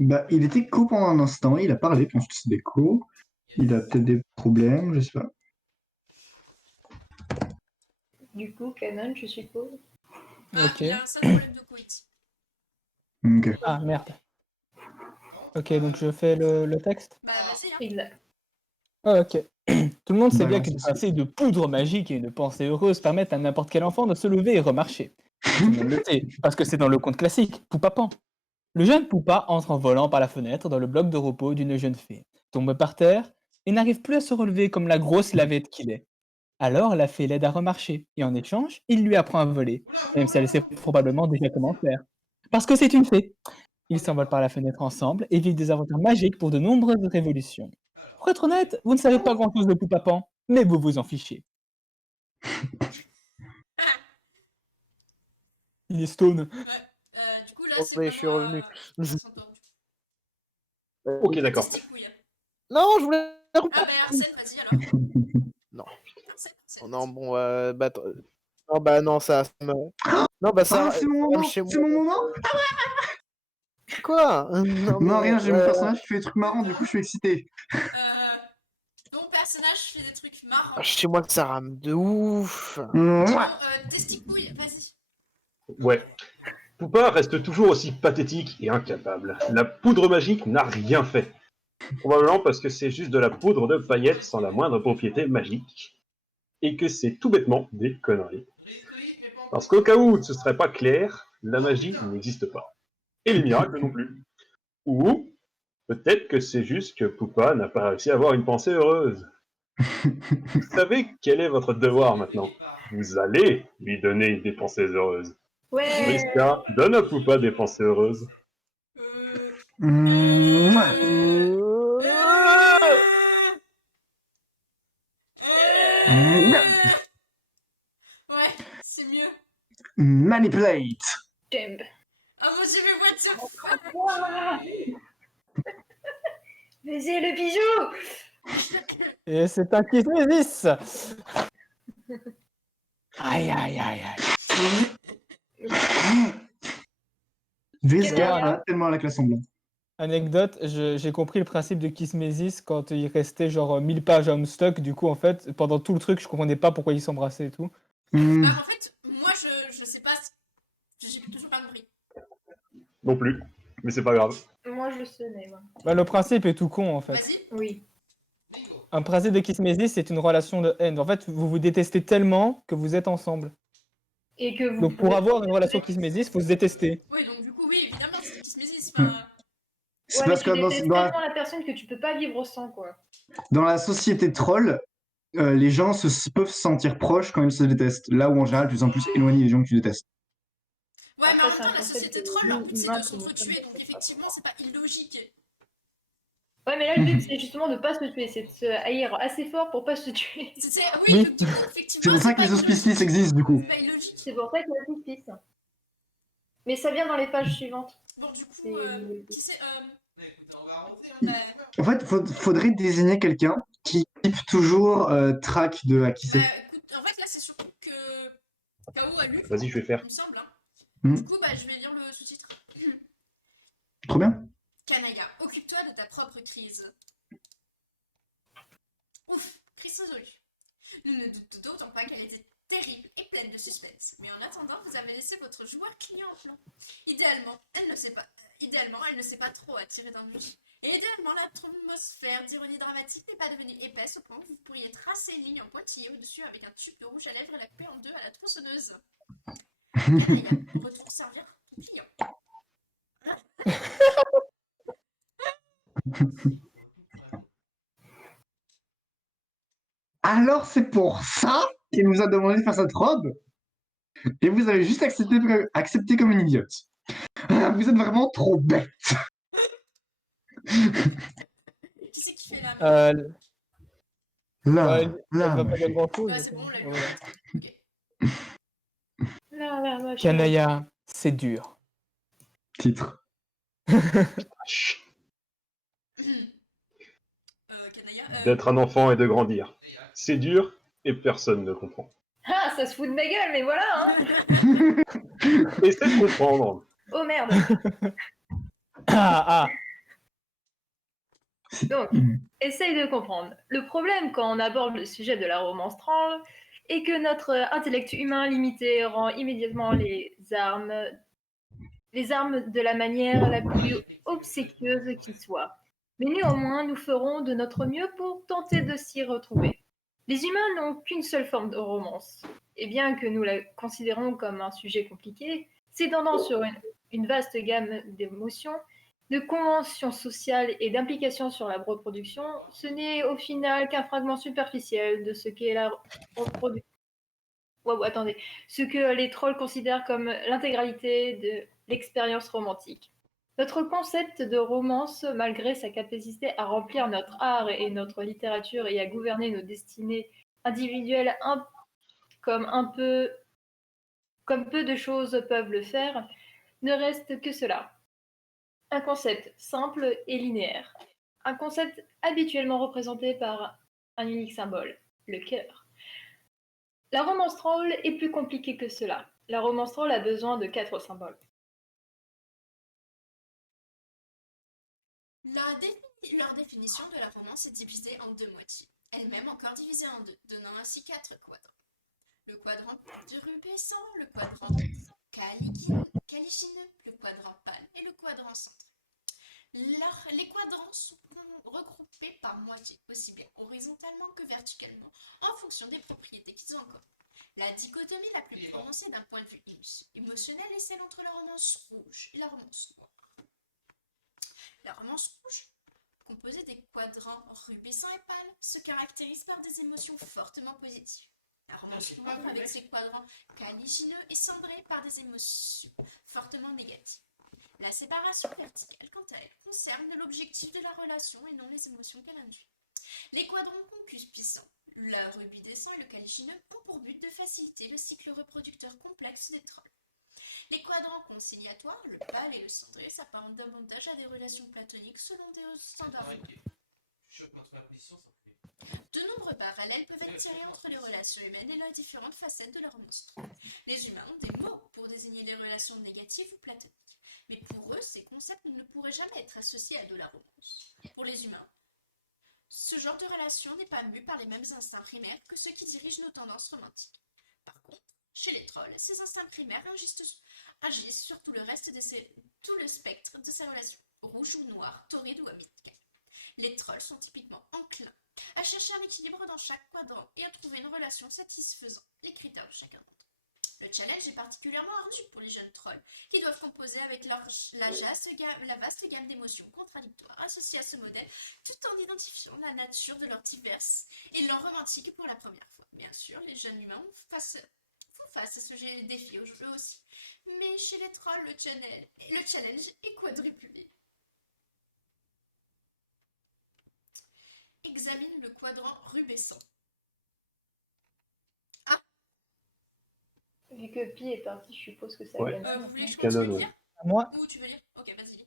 Bah, il était co pendant un instant, il a parlé pendant que c'était co. Il a peut-être des problèmes, je sais pas. Du coup, Canon, je suppose. Ah, Ok. il a un sale problème de coït. Ok. Ah merde. Ok, donc je fais le texte. Bah, vas-y, hein. Exact. Ah, ok. Tout le monde sait bien Balance qu'une aussi. pincée de poudre magique et une pensée heureuse permettent à n'importe quel enfant de se lever et remarcher. Tout le monde le sait, parce que c'est dans le conte classique, Poupapan. Le jeune Poupa entre en volant par la fenêtre dans le bloc de repos d'une jeune fée, tombe par terre et n'arrive plus à se relever comme la grosse lavette qu'il est. Alors la fée l'aide à remarcher, et en échange, il lui apprend à voler, même si elle sait probablement déjà comment faire. Parce que c'est une fée. Ils s'envolent par la fenêtre ensemble et vivent des aventures magiques pour de nombreuses révolutions. Pour être honnête, vous ne savez pas grand-chose de Poupapan, mais vous vous en fichez. Il est stone. Du coup, là, Oh, c'est mais je suis vraiment, revenu. Santorum. Ok, d'accord. Testicouille. Non, je voulais. Ah, bah, Arsène, vas-y alors. Non. Arsène, Oh, non, vas-y. bon, non, bah non, ça me. Non, bah ça. Ah, c'est mon ça moment, rentre chez c'est moi. mon moment. Quoi? Non, Non, mais. rien, j'ai mon personnage qui fait des trucs marrants, du coup, je suis excité. Ton personnage fait des trucs marrants. Chez moi, que ça rame de ouf. Bon, Mouah. Testicouille, vas-y. Ouais. Poupa reste toujours aussi pathétique et incapable. La poudre magique n'a rien fait. Probablement parce que c'est juste de la poudre de paillettes sans la moindre propriété magique. Et que c'est tout bêtement des conneries. Parce qu'au cas où ce serait pas clair, la magie n'existe pas. Et les miracles non plus. Ou peut-être que c'est juste que Poupa n'a pas réussi à avoir une pensée heureuse. Vous savez quel est votre devoir maintenant? Vous allez lui donner des pensées heureuses. Ouais. Vriska, donne à Poupa des pensées heureuses. Mouah. Ouais, c'est mieux. Manipulate. J'aime. Ah mon dieu, mais what the fuck? Vas-y, le bijou. Et c'est un kiss. Aïe, aïe, aïe, aïe. Vesgar Kenaya. a tellement la classe en blanc. Anecdote, j'ai compris le principe de Kismesis quand il restait genre 1000 pages à Homestuck. Du coup, en fait, pendant tout le truc, je comprenais pas pourquoi ils s'embrassaient et tout. Bah, en fait, moi, je sais pas. J'ai toujours pas compris. Non plus, mais c'est pas grave. Moi, je sais, mais bon. Bah, le principe est tout con en fait. Vas-y. Oui. Un principe de Kismesis, c'est une relation de haine. En fait, vous vous détestez tellement que vous êtes ensemble. Et que vous Donc pour pouvez- avoir une relation Kismesis, faut se détester. Oui, donc du coup, oui, évidemment, c'est Kismesis. Enfin, C'est Ouais, mais parce tu que détestes tellement la personne que tu peux pas vivre sans, quoi. dans la société troll, les gens peuvent se sentir proches quand ils se détestent. Là où en général, tu te sens plus éloigné des gens que tu détestes. ouais, mais en Après, même c'est un temps, la concept société que troll, leur nous, but c'est humains, de qui nous s'entretuer, sommes donc pas effectivement, c'est pas illogique. Ouais, mais là, le but, c'est justement de pas se tuer. C'est de se haïr assez fort pour pas se tuer. Oui, Oui. donc du coup, effectivement, C'est pour ça que pas les illogique. hospices existent, du coup. C'est pas illogique. C'est pour ça qu'il y a plus piste. Mais ça vient dans les pages suivantes. Bon, du coup, C'est- qui c'est On va rentrer, bah, En fait, faudrait désigner quelqu'un qui type toujours track de à qui bah, c'est. écoute, en fait, là, c'est surtout que K.O. a lu, Vas-y, je vais faire. il me semble. Hein. Hmm. Du coup, bah, je vais lire le sous-titre. Trop bien. Kanaya, occupe-toi de ta propre crise. Ouf, crise résolue. Nous ne doutons d'autant pas qu'elle était terrible et pleine de suspense. Mais en attendant, vous avez laissé votre joueur client en plan. Idéalement, elle ne sait pas trop attirer d'un but. Et idéalement, l'atmosphère d'ironie dramatique n'est pas devenue épaisse au point que vous pourriez tracer une ligne en pointillé au-dessus avec un tube de rouge à lèvres et la couper en deux à la tronçonneuse. Kanaya, retourne servir ton client. Alors c'est pour ça qu'il nous a demandé de faire cette robe et vous avez juste accepté comme une idiote. Ah, vous êtes vraiment trop bête. Qui c'est qui fait la Euh, Là, elle là, va ma pas dire chérie. grand chose. Ouais, c'est bon, on l'a lu. Voilà. Ok. Là, là, machin. Kanaya, c'est dur. Titre. Kanaya, D'être un enfant et de grandir. C'est dur et personne ne comprend. Ah, ça se fout de ma gueule, mais voilà, hein. Essaie de comprendre. Oh merde. Ah, ah. Donc, essaye de comprendre. Le problème quand on aborde le sujet de la romance troll est que notre intellect humain limité rend immédiatement les armes de la manière la plus obséquieuse qui soit. Mais néanmoins, nous ferons de notre mieux pour tenter de s'y retrouver. Les humains n'ont qu'une seule forme de romance. Et bien que nous la considérons comme un sujet compliqué, s'étendant sur une vaste gamme d'émotions, de conventions sociales et d'implications sur la reproduction, ce n'est au final qu'un fragment superficiel de ce qu'est la reproduction. Wow, attendez, ce que les trolls considèrent comme l'intégralité de l'expérience romantique. Notre concept de romance, malgré sa capacité à remplir notre art et notre littérature et à gouverner nos destinées individuelles comme peu de choses peuvent le faire, ne reste que cela. Un concept simple et linéaire. Un concept habituellement représenté par un unique symbole, le cœur. La romance troll est plus compliquée que cela. La romance troll a besoin de 4 symboles. Leur définition de la romance est divisée en 2 moitiés, elle-même encore divisée en 2, donnant ainsi 4 quadrants. Le quadrant du rubescent, le quadrant caligineux, le quadrant pâle et le quadrant centré. Les quadrants sont regroupés par moitié, aussi bien horizontalement que verticalement, en fonction des propriétés qu'ils ont en commun. La dichotomie la plus prononcée d'un point de vue émotionnel est celle entre la romance rouge et la romance noire. La romance rouge, composée des quadrants rubescent et pâle, se caractérise par des émotions fortement positives. La romance noire, avec ses quadrants caligineux, est cendrée par des émotions fortement négatives. La séparation verticale, quant à elle, concerne l'objectif de la relation et non les émotions qu'elle induit. Les quadrants concupiscents, le rubidescent et le caligineux, ont pour but de faciliter le cycle reproducteur complexe des trolls. Les quadrants conciliatoires, le pâle et le cendré, s'apparentent davantage à des relations platoniques selon des standards. De nombreux parallèles peuvent être tirés entre les relations humaines et leurs différentes facettes de la romance. Les humains ont des mots pour désigner les relations négatives ou platoniques. Mais pour eux, ces concepts ne pourraient jamais être associés à de la romance. Pour les humains, ce genre de relation n'est pas mu par les mêmes instincts primaires que ceux qui dirigent nos tendances romantiques. Par contre, chez les trolls, ces instincts primaires agissent sur tout le reste tout le spectre de ces relations, rouge ou noir, torride ou amical. Les trolls sont typiquement enclins à chercher un équilibre dans chaque quadrant et à trouver une relation satisfaisant les critères de chacun d'entre eux. Le challenge est particulièrement ardu pour les jeunes trolls qui doivent composer avec la vaste gamme d'émotions contradictoires associées à ce modèle tout en identifiant la nature de leurs diverses et leur romantique pour la première fois. Bien sûr, les jeunes humains font face à ce défi eux aussi. Mais chez les trolls, le challenge est quadruplé. Examine le quadrant rubescent. Vu que Pi est parti, je suppose que ça Ouais. vient. Vous voulez que je Canon, continue de ouais. lire Moi, ou tu veux lire? Ok, vas-y.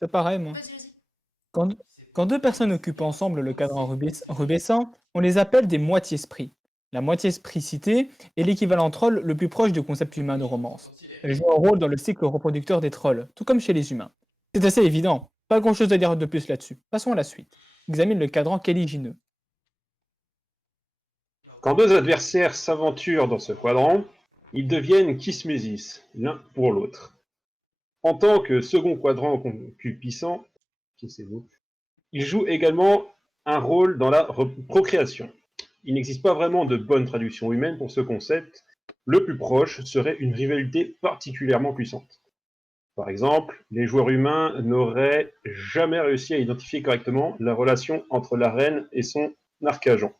c'est pareil, moi. Vas-y. Quand 2 personnes occupent ensemble le cadran rubescent, on les appelle des moitiés-esprits. La moitié-esprit citée est l'équivalent troll le plus proche du concept humain de romance. Elle joue un rôle dans le cycle reproducteur des trolls, tout comme chez les humains. C'est assez évident, pas grand-chose à dire de plus là-dessus. Passons à la suite. Examine le cadran caligineux. Quand 2 adversaires s'aventurent dans ce quadrant, ils deviennent kismésis, l'un pour l'autre. En tant que second quadrant concupissant, il joue également un rôle dans la procréation. Il n'existe pas vraiment de bonne traduction humaine pour ce concept. Le plus proche serait une rivalité particulièrement puissante. Par exemple, les joueurs humains n'auraient jamais réussi à identifier correctement la relation entre la reine et son arcagent.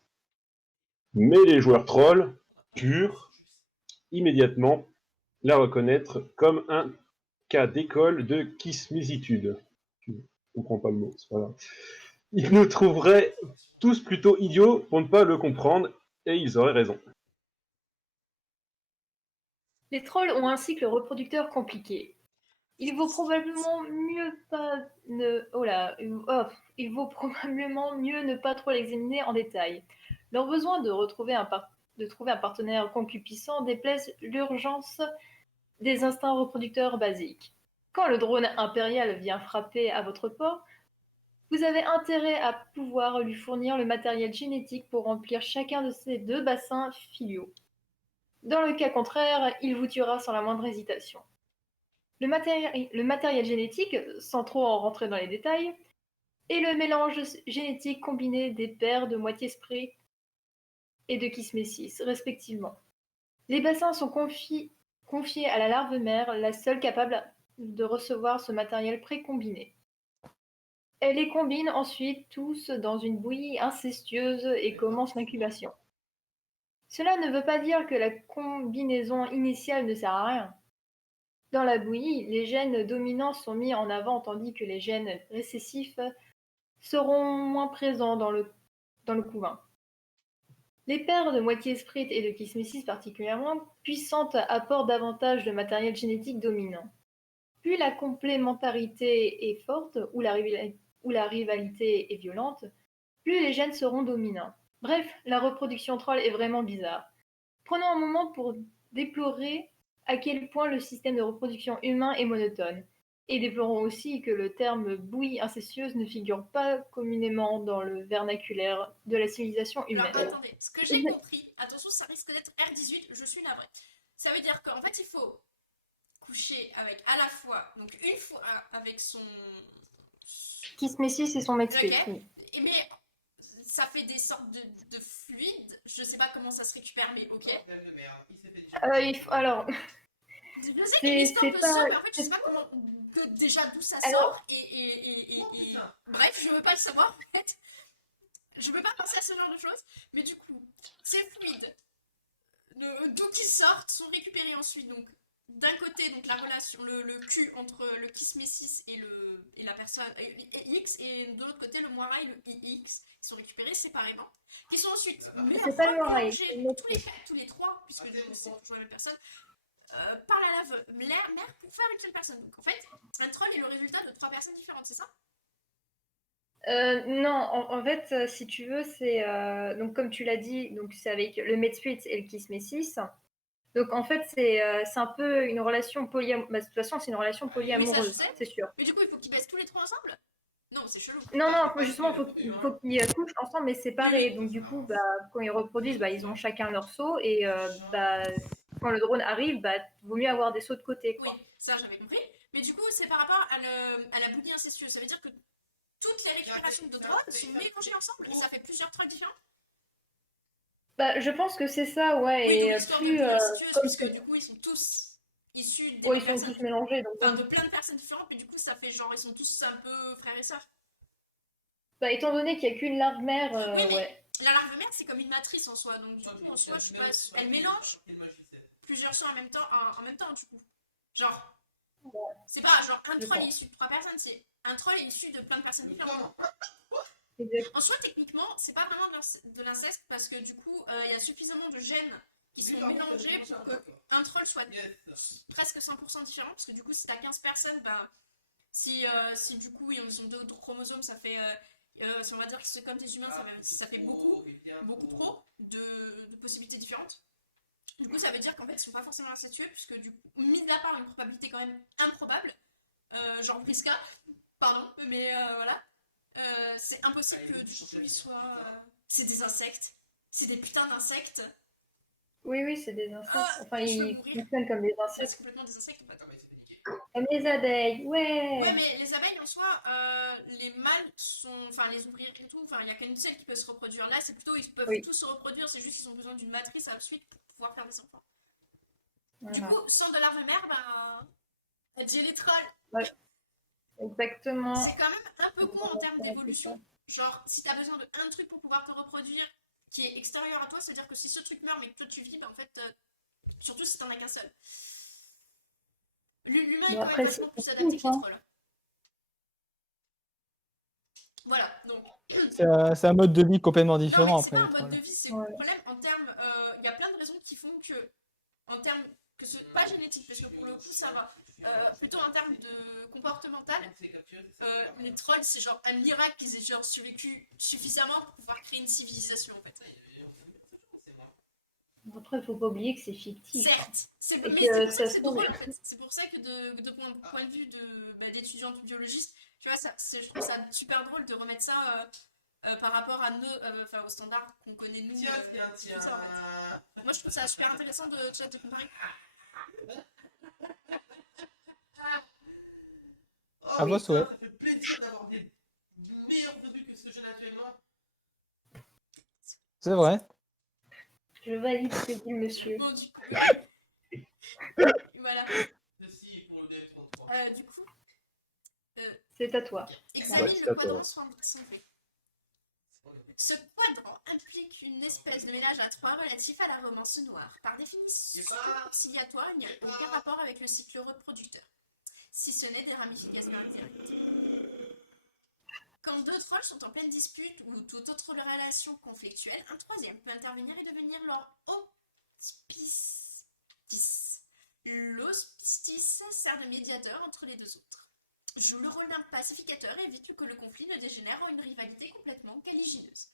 Mais les joueurs trolls, purs, immédiatement la reconnaître comme un cas d'école de kismésitude. Je ne comprends pas le mot, c'est pas grave. Ils nous trouveraient tous plutôt idiots pour ne pas le comprendre, et ils auraient raison. Les trolls ont un cycle reproducteur compliqué. Il vaut probablement mieux ne pas trop l'examiner en détail. Leur besoin de trouver un partenaire concupissant déplaise l'urgence des instincts reproducteurs basiques. Quand le drone impérial vient frapper à votre porte, vous avez intérêt à pouvoir lui fournir le matériel génétique pour remplir chacun de ces 2 bassins filiaux. Dans le cas contraire, il vous tuera sans la moindre hésitation. Le matériel génétique, sans trop en rentrer dans les détails, et le mélange génétique combiné des paires de moitié spray et de Kismésis, respectivement. Les bassins sont confiés à la larve mère, la seule capable de recevoir ce matériel précombiné. Elle les combine ensuite tous dans une bouillie incestueuse et commence l'incubation. Cela ne veut pas dire que la combinaison initiale ne sert à rien. Dans la bouillie, les gènes dominants sont mis en avant tandis que les gènes récessifs seront moins présents dans le couvain. Les paires de moitié sprite et de Kismésis particulièrement puissantes apportent davantage de matériel génétique dominant. Plus la complémentarité est forte ou la rivalité est violente, plus les gènes seront dominants. Bref, la reproduction troll est vraiment bizarre. Prenons un moment pour déplorer à quel point le système de reproduction humain est monotone. Et déplorons aussi que le terme bouillie incestueuse ne figure pas communément dans le vernaculaire de la civilisation humaine. Alors attendez, ce que j'ai compris, attention, ça risque d'être R18, je suis navrée. Ça veut dire qu'en fait, il faut coucher avec à la fois, donc une fois avec son. Kismésis et son Medsprit. Ok. Mais ça fait des sortes de fluides. Je sais pas comment ça se récupère, mais ok. Alors, Je sais qu'il y a une histoire de pas- sang, mais en fait, je sais pas comment, déjà d'où ça Alors- sort. Bref, je veux pas le savoir en fait. Je veux pas penser à ce genre de choses. Mais du coup, ces fluides, d'où qu'ils sortent, sont récupérés ensuite. Donc, d'un côté, donc la relation, le cul entre le Kismésis et la personne et X, et de l'autre côté, le Moirail, le IX, qui sont récupérés séparément. Qui sont ensuite C'est pas le Moirail, mélangés c'est le Medsprit. tous les trois, puisque du coup, c'est toujours la même personne. Par la lave mère pour faire une seule personne. Donc en fait, un troll est le résultat de 3 personnes différentes, c'est ça? Non, en fait, si tu veux, c'est donc comme tu l'as dit, donc c'est avec le Medsprit et le Kismésis. Donc en fait, c'est un peu une relation polyamoureuse. De toute façon, c'est une relation Oui, ça, polyamoureuse, je sais. c'est sûr. Mais du coup, il faut qu'ils baissent tous les 3 ensemble? Non, c'est chelou. Non, justement, il faut qu'ils couchent ensemble, mais séparés. Donc du coup, quand ils reproduisent, ils ont chacun leur seau. Et quand le drone arrive, vaut mieux avoir des seaux de côté, Oui, quoi. ça j'avais compris. Mais du coup, c'est par rapport à la bouillie incestueuse. Ça veut dire que toutes les récupérations de trolls sont mélangées ensemble et ça fait plusieurs trolls différents? Je pense que c'est ça, ouais. Oui, Et donc l'histoire de plus, bouillie incestueuse, comme puisque c'est- du coup, ils sont tous issus des ouais, mêmes ils sont personnes. tous mélangés. Donc, Enfin, de plein de personnes différentes, mais du coup, ça fait genre, ils sont tous un peu frères et sœurs. étant donné qu'il n'y a qu'une larve mère, Oui, mais ouais. la larve mère, c'est comme une matrice en soi. Donc, du coup, en soi, je sais pas, elle mélange plusieurs sons en même temps, du coup. Genre, c'est pas genre un Je troll est pense. issu de 3 personnes, c'est un troll est issu de plein de personnes différentes. Exact. En soi, techniquement, c'est pas vraiment de l'inceste parce que du coup, il y a suffisamment de gènes qui sont mélangés pour qu'un troll soit presque 100% différent. Parce que du coup, si t'as 15 personnes, si du coup ils ont 2 chromosomes, ça fait. Si on va dire que c'est comme des humains, ça fait beaucoup trop de possibilités différentes. Du coup, ça veut dire qu'en fait, ils sont pas forcément incestueux, puisque du coup, mis à part une probabilité quand même improbable, genre Briska, pardon, mais voilà, c'est impossible que du coup ils soient. C'est des insectes, c'est des putains d'insectes. Oui, c'est des insectes. Ah, Enfin, je veux ils mourir. fonctionnent comme des Ouais, insectes. c'est complètement des insectes en fait. Comme les abeilles, Ouais, ouais. mais les abeilles en soi, les mâles sont. Enfin, les ouvriers et tout, enfin, il n'y a qu'une seule qui peut se reproduire. Là, c'est plutôt, ils peuvent Oui. tous se reproduire, c'est juste qu'ils ont besoin d'une matrice à la suite pour pouvoir faire des enfants. Du Voilà. coup, sans de larve mère, j'ai les trolls. Ouais. Exactement. C'est quand même un peu con en termes d'évolution. Genre, si t'as besoin d'un truc pour pouvoir te reproduire qui est extérieur à toi, c'est-à-dire que si ce truc meurt mais que toi tu vis, en fait, surtout si t'en as qu'un seul. L'humain est Bon, quand après, même vachement plus adapté que les trolls. Voilà, donc. C'est un mode de vie complètement Non, différent mais c'est après pas les un mode trolls. de vie, c'est Ouais. le problème en termes. Il y a plein de raisons qui font que. En termes. Que ce, pas génétique, parce que pour le coup ça va. Plutôt en termes de comportemental, les trolls c'est genre un miracle qu'ils aient genre survécu suffisamment pour pouvoir créer une civilisation en fait. Après, il faut pas oublier que c'est fictif. Certes, c'est Et mais que c'est pour ça ça que se c'est trouve- drôle en fait. C'est pour ça que de point de vue d'étudiante biologiste, tu vois, je trouve ça super drôle de remettre ça par rapport à nos, aux standards qu'on connaît nous. Tout ça, en fait. Moi je trouve ça super intéressant de comparer. À vos souhaits. Ça fait plaisir d'avoir des C'est vrai. Je valide ce que dit le monsieur. Bon, du coup, voilà. Ceci pour le DF33. Du coup, C'est à toi. examine Ouais, c'est le à toi. quadrant sombré. Ce quadrant implique une espèce de mélange à trois relatif à la romance noire. Par définition conciliatoire, il n'y a aucun rapport avec le cycle reproducteur, si ce n'est des ramifications indirectes. Quand deux trolls sont en pleine dispute ou toute autre relation conflictuelle, un troisième peut intervenir et devenir leur hospice. L'hospice sert de médiateur entre les deux autres. Joue le rôle d'un pacificateur et évite que le conflit ne dégénère en une rivalité complètement caligineuse.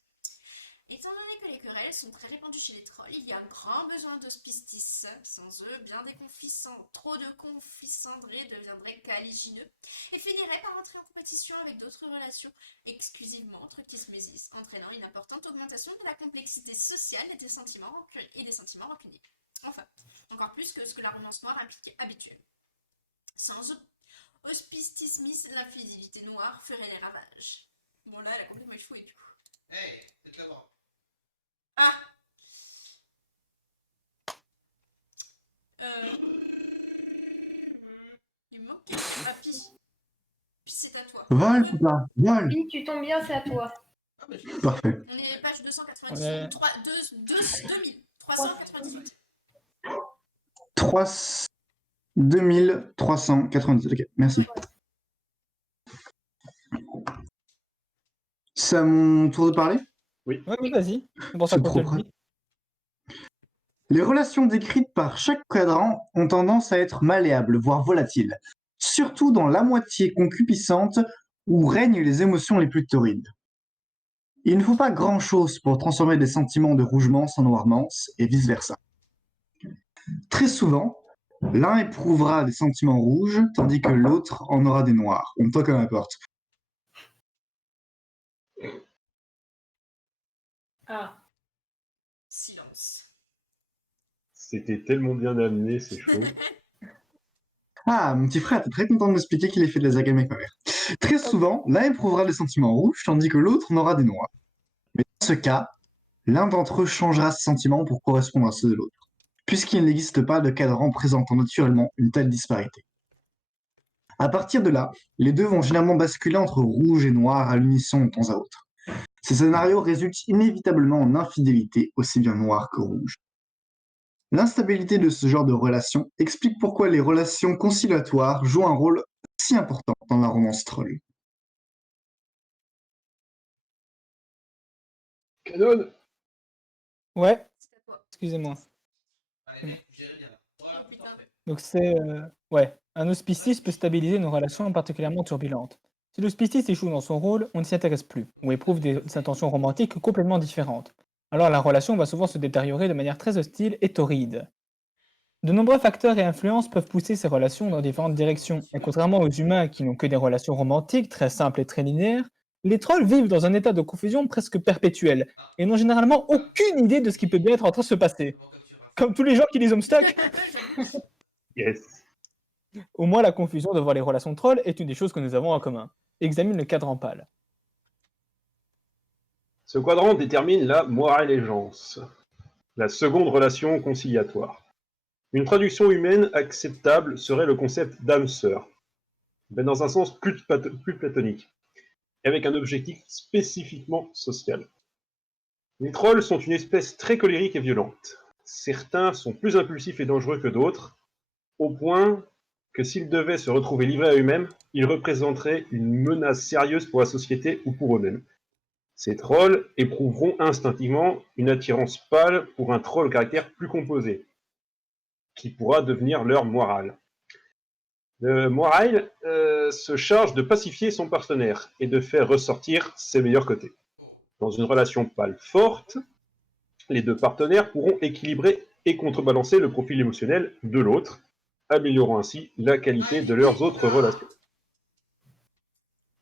Étant donné que les querelles sont très répandues chez les trolls, il y a grand besoin d'hospices. Sans eux, bien des conflits trop de conflits cendrés deviendraient caligineux et finiraient par entrer en compétition avec d'autres relations exclusivement entre Kismésis, entraînant une importante augmentation de la complexité sociale et des sentiments rancuniers. Enfin, encore plus que ce que la romance noire implique habituellement. Sans hospicismis, l'infidélité noire ferait les ravages. Bon là, elle a complètement échoué du coup. Hey, c'est d'abord. Ah Il me manque quelque... Ah, Pi. Pi, c'est à toi. Vol, putain, vol. Pi, tu tombes bien, c'est à toi. Ah, bah, je Parfait. On est page 298. Ouais. 2398. 2398. Ok, merci. C'est à mon tour de parler? Ouais, vas-y. C'est pour ça C'est qu'on te le propre. dit. Les relations décrites par chaque quadrant ont tendance à être malléables, voire volatiles, surtout dans la moitié concupiscente où règnent les émotions les plus torrides. Il ne faut pas grand-chose pour transformer des sentiments de rougemance en noirmance et vice-versa. Très souvent, l'un éprouvera des sentiments rouges tandis que l'autre en aura des noirs. On toque à ma porte. Ah. Silence. C'était tellement bien amené, c'est chaud. Ah, mon petit frère était très content de m'expliquer qu'il ait fait de la zaga avec ma mère. Très souvent, l'un éprouvera des sentiments rouges tandis que l'autre en aura des noirs. Mais dans ce cas, l'un d'entre eux changera ses sentiments pour correspondre à ceux de l'autre, puisqu'il n'existe pas de cadran présentant naturellement une telle disparité. À partir de là, les deux vont généralement basculer entre rouge et noir à l'unisson de temps à autre. Ces scénarios résultent inévitablement en infidélité, aussi bien noire que rouge. L'instabilité de ce genre de relation explique pourquoi les relations conciliatoires jouent un rôle si important dans la romance troll. Canon. Ouais, C'est à toi. excusez-moi. Allez, mec, j'irai bien là. Voilà, Oh, putain. parfait. Donc c'est... Ouais, un hospicis peut stabiliser une relation particulièrement turbulente. Si l'hospicis échoue dans son rôle, on ne s'y intéresse plus, ou éprouve des intentions romantiques complètement différentes. Alors la relation va souvent se détériorer de manière très hostile et torride. De nombreux facteurs et influences peuvent pousser ces relations dans différentes directions, et contrairement aux humains qui n'ont que des relations romantiques très simples et très linéaires, les trolls vivent dans un état de confusion presque perpétuel, et n'ont généralement aucune idée de ce qui peut bien être en train de se passer. Comme tous les gens qui lisent Homestuck, Yes. au moins la confusion devant les relations trolls est une des choses que nous avons en commun. Examine le cadran pâle. Ce quadrant détermine la moralégence, la seconde relation conciliatoire. Une traduction humaine acceptable serait le concept d'âme sœur, mais dans un sens plus platonique, et avec un objectif spécifiquement social. Les trolls sont une espèce très colérique et violente. Certains sont plus impulsifs et dangereux que d'autres, au point que s'ils devaient se retrouver livrés à eux-mêmes, ils représenteraient une menace sérieuse pour la société ou pour eux-mêmes. Ces trolls éprouveront instinctivement une attirance pâle pour un troll au caractère plus composé, qui pourra devenir leur moral. Le moral se charge de pacifier son partenaire et de faire ressortir ses meilleurs côtés. Dans une relation pâle forte, les deux partenaires pourront équilibrer et contrebalancer le profil émotionnel de l'autre, améliorant ainsi la qualité de leurs autres relations.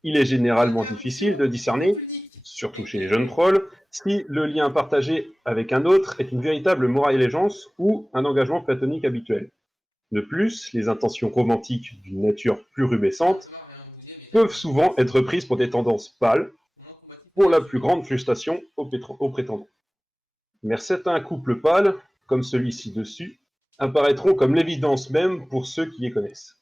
Il est généralement difficile de discerner, surtout chez les jeunes trolls, si le lien partagé avec un autre est une véritable moralégence ou un engagement platonique habituel. De plus, les intentions romantiques d'une nature plus rubescente peuvent souvent être prises pour des tendances pâles, pour la plus grande frustration aux prétendants. Mais certains couples pâles, comme celui-ci dessus, apparaîtront comme l'évidence même pour ceux qui les connaissent.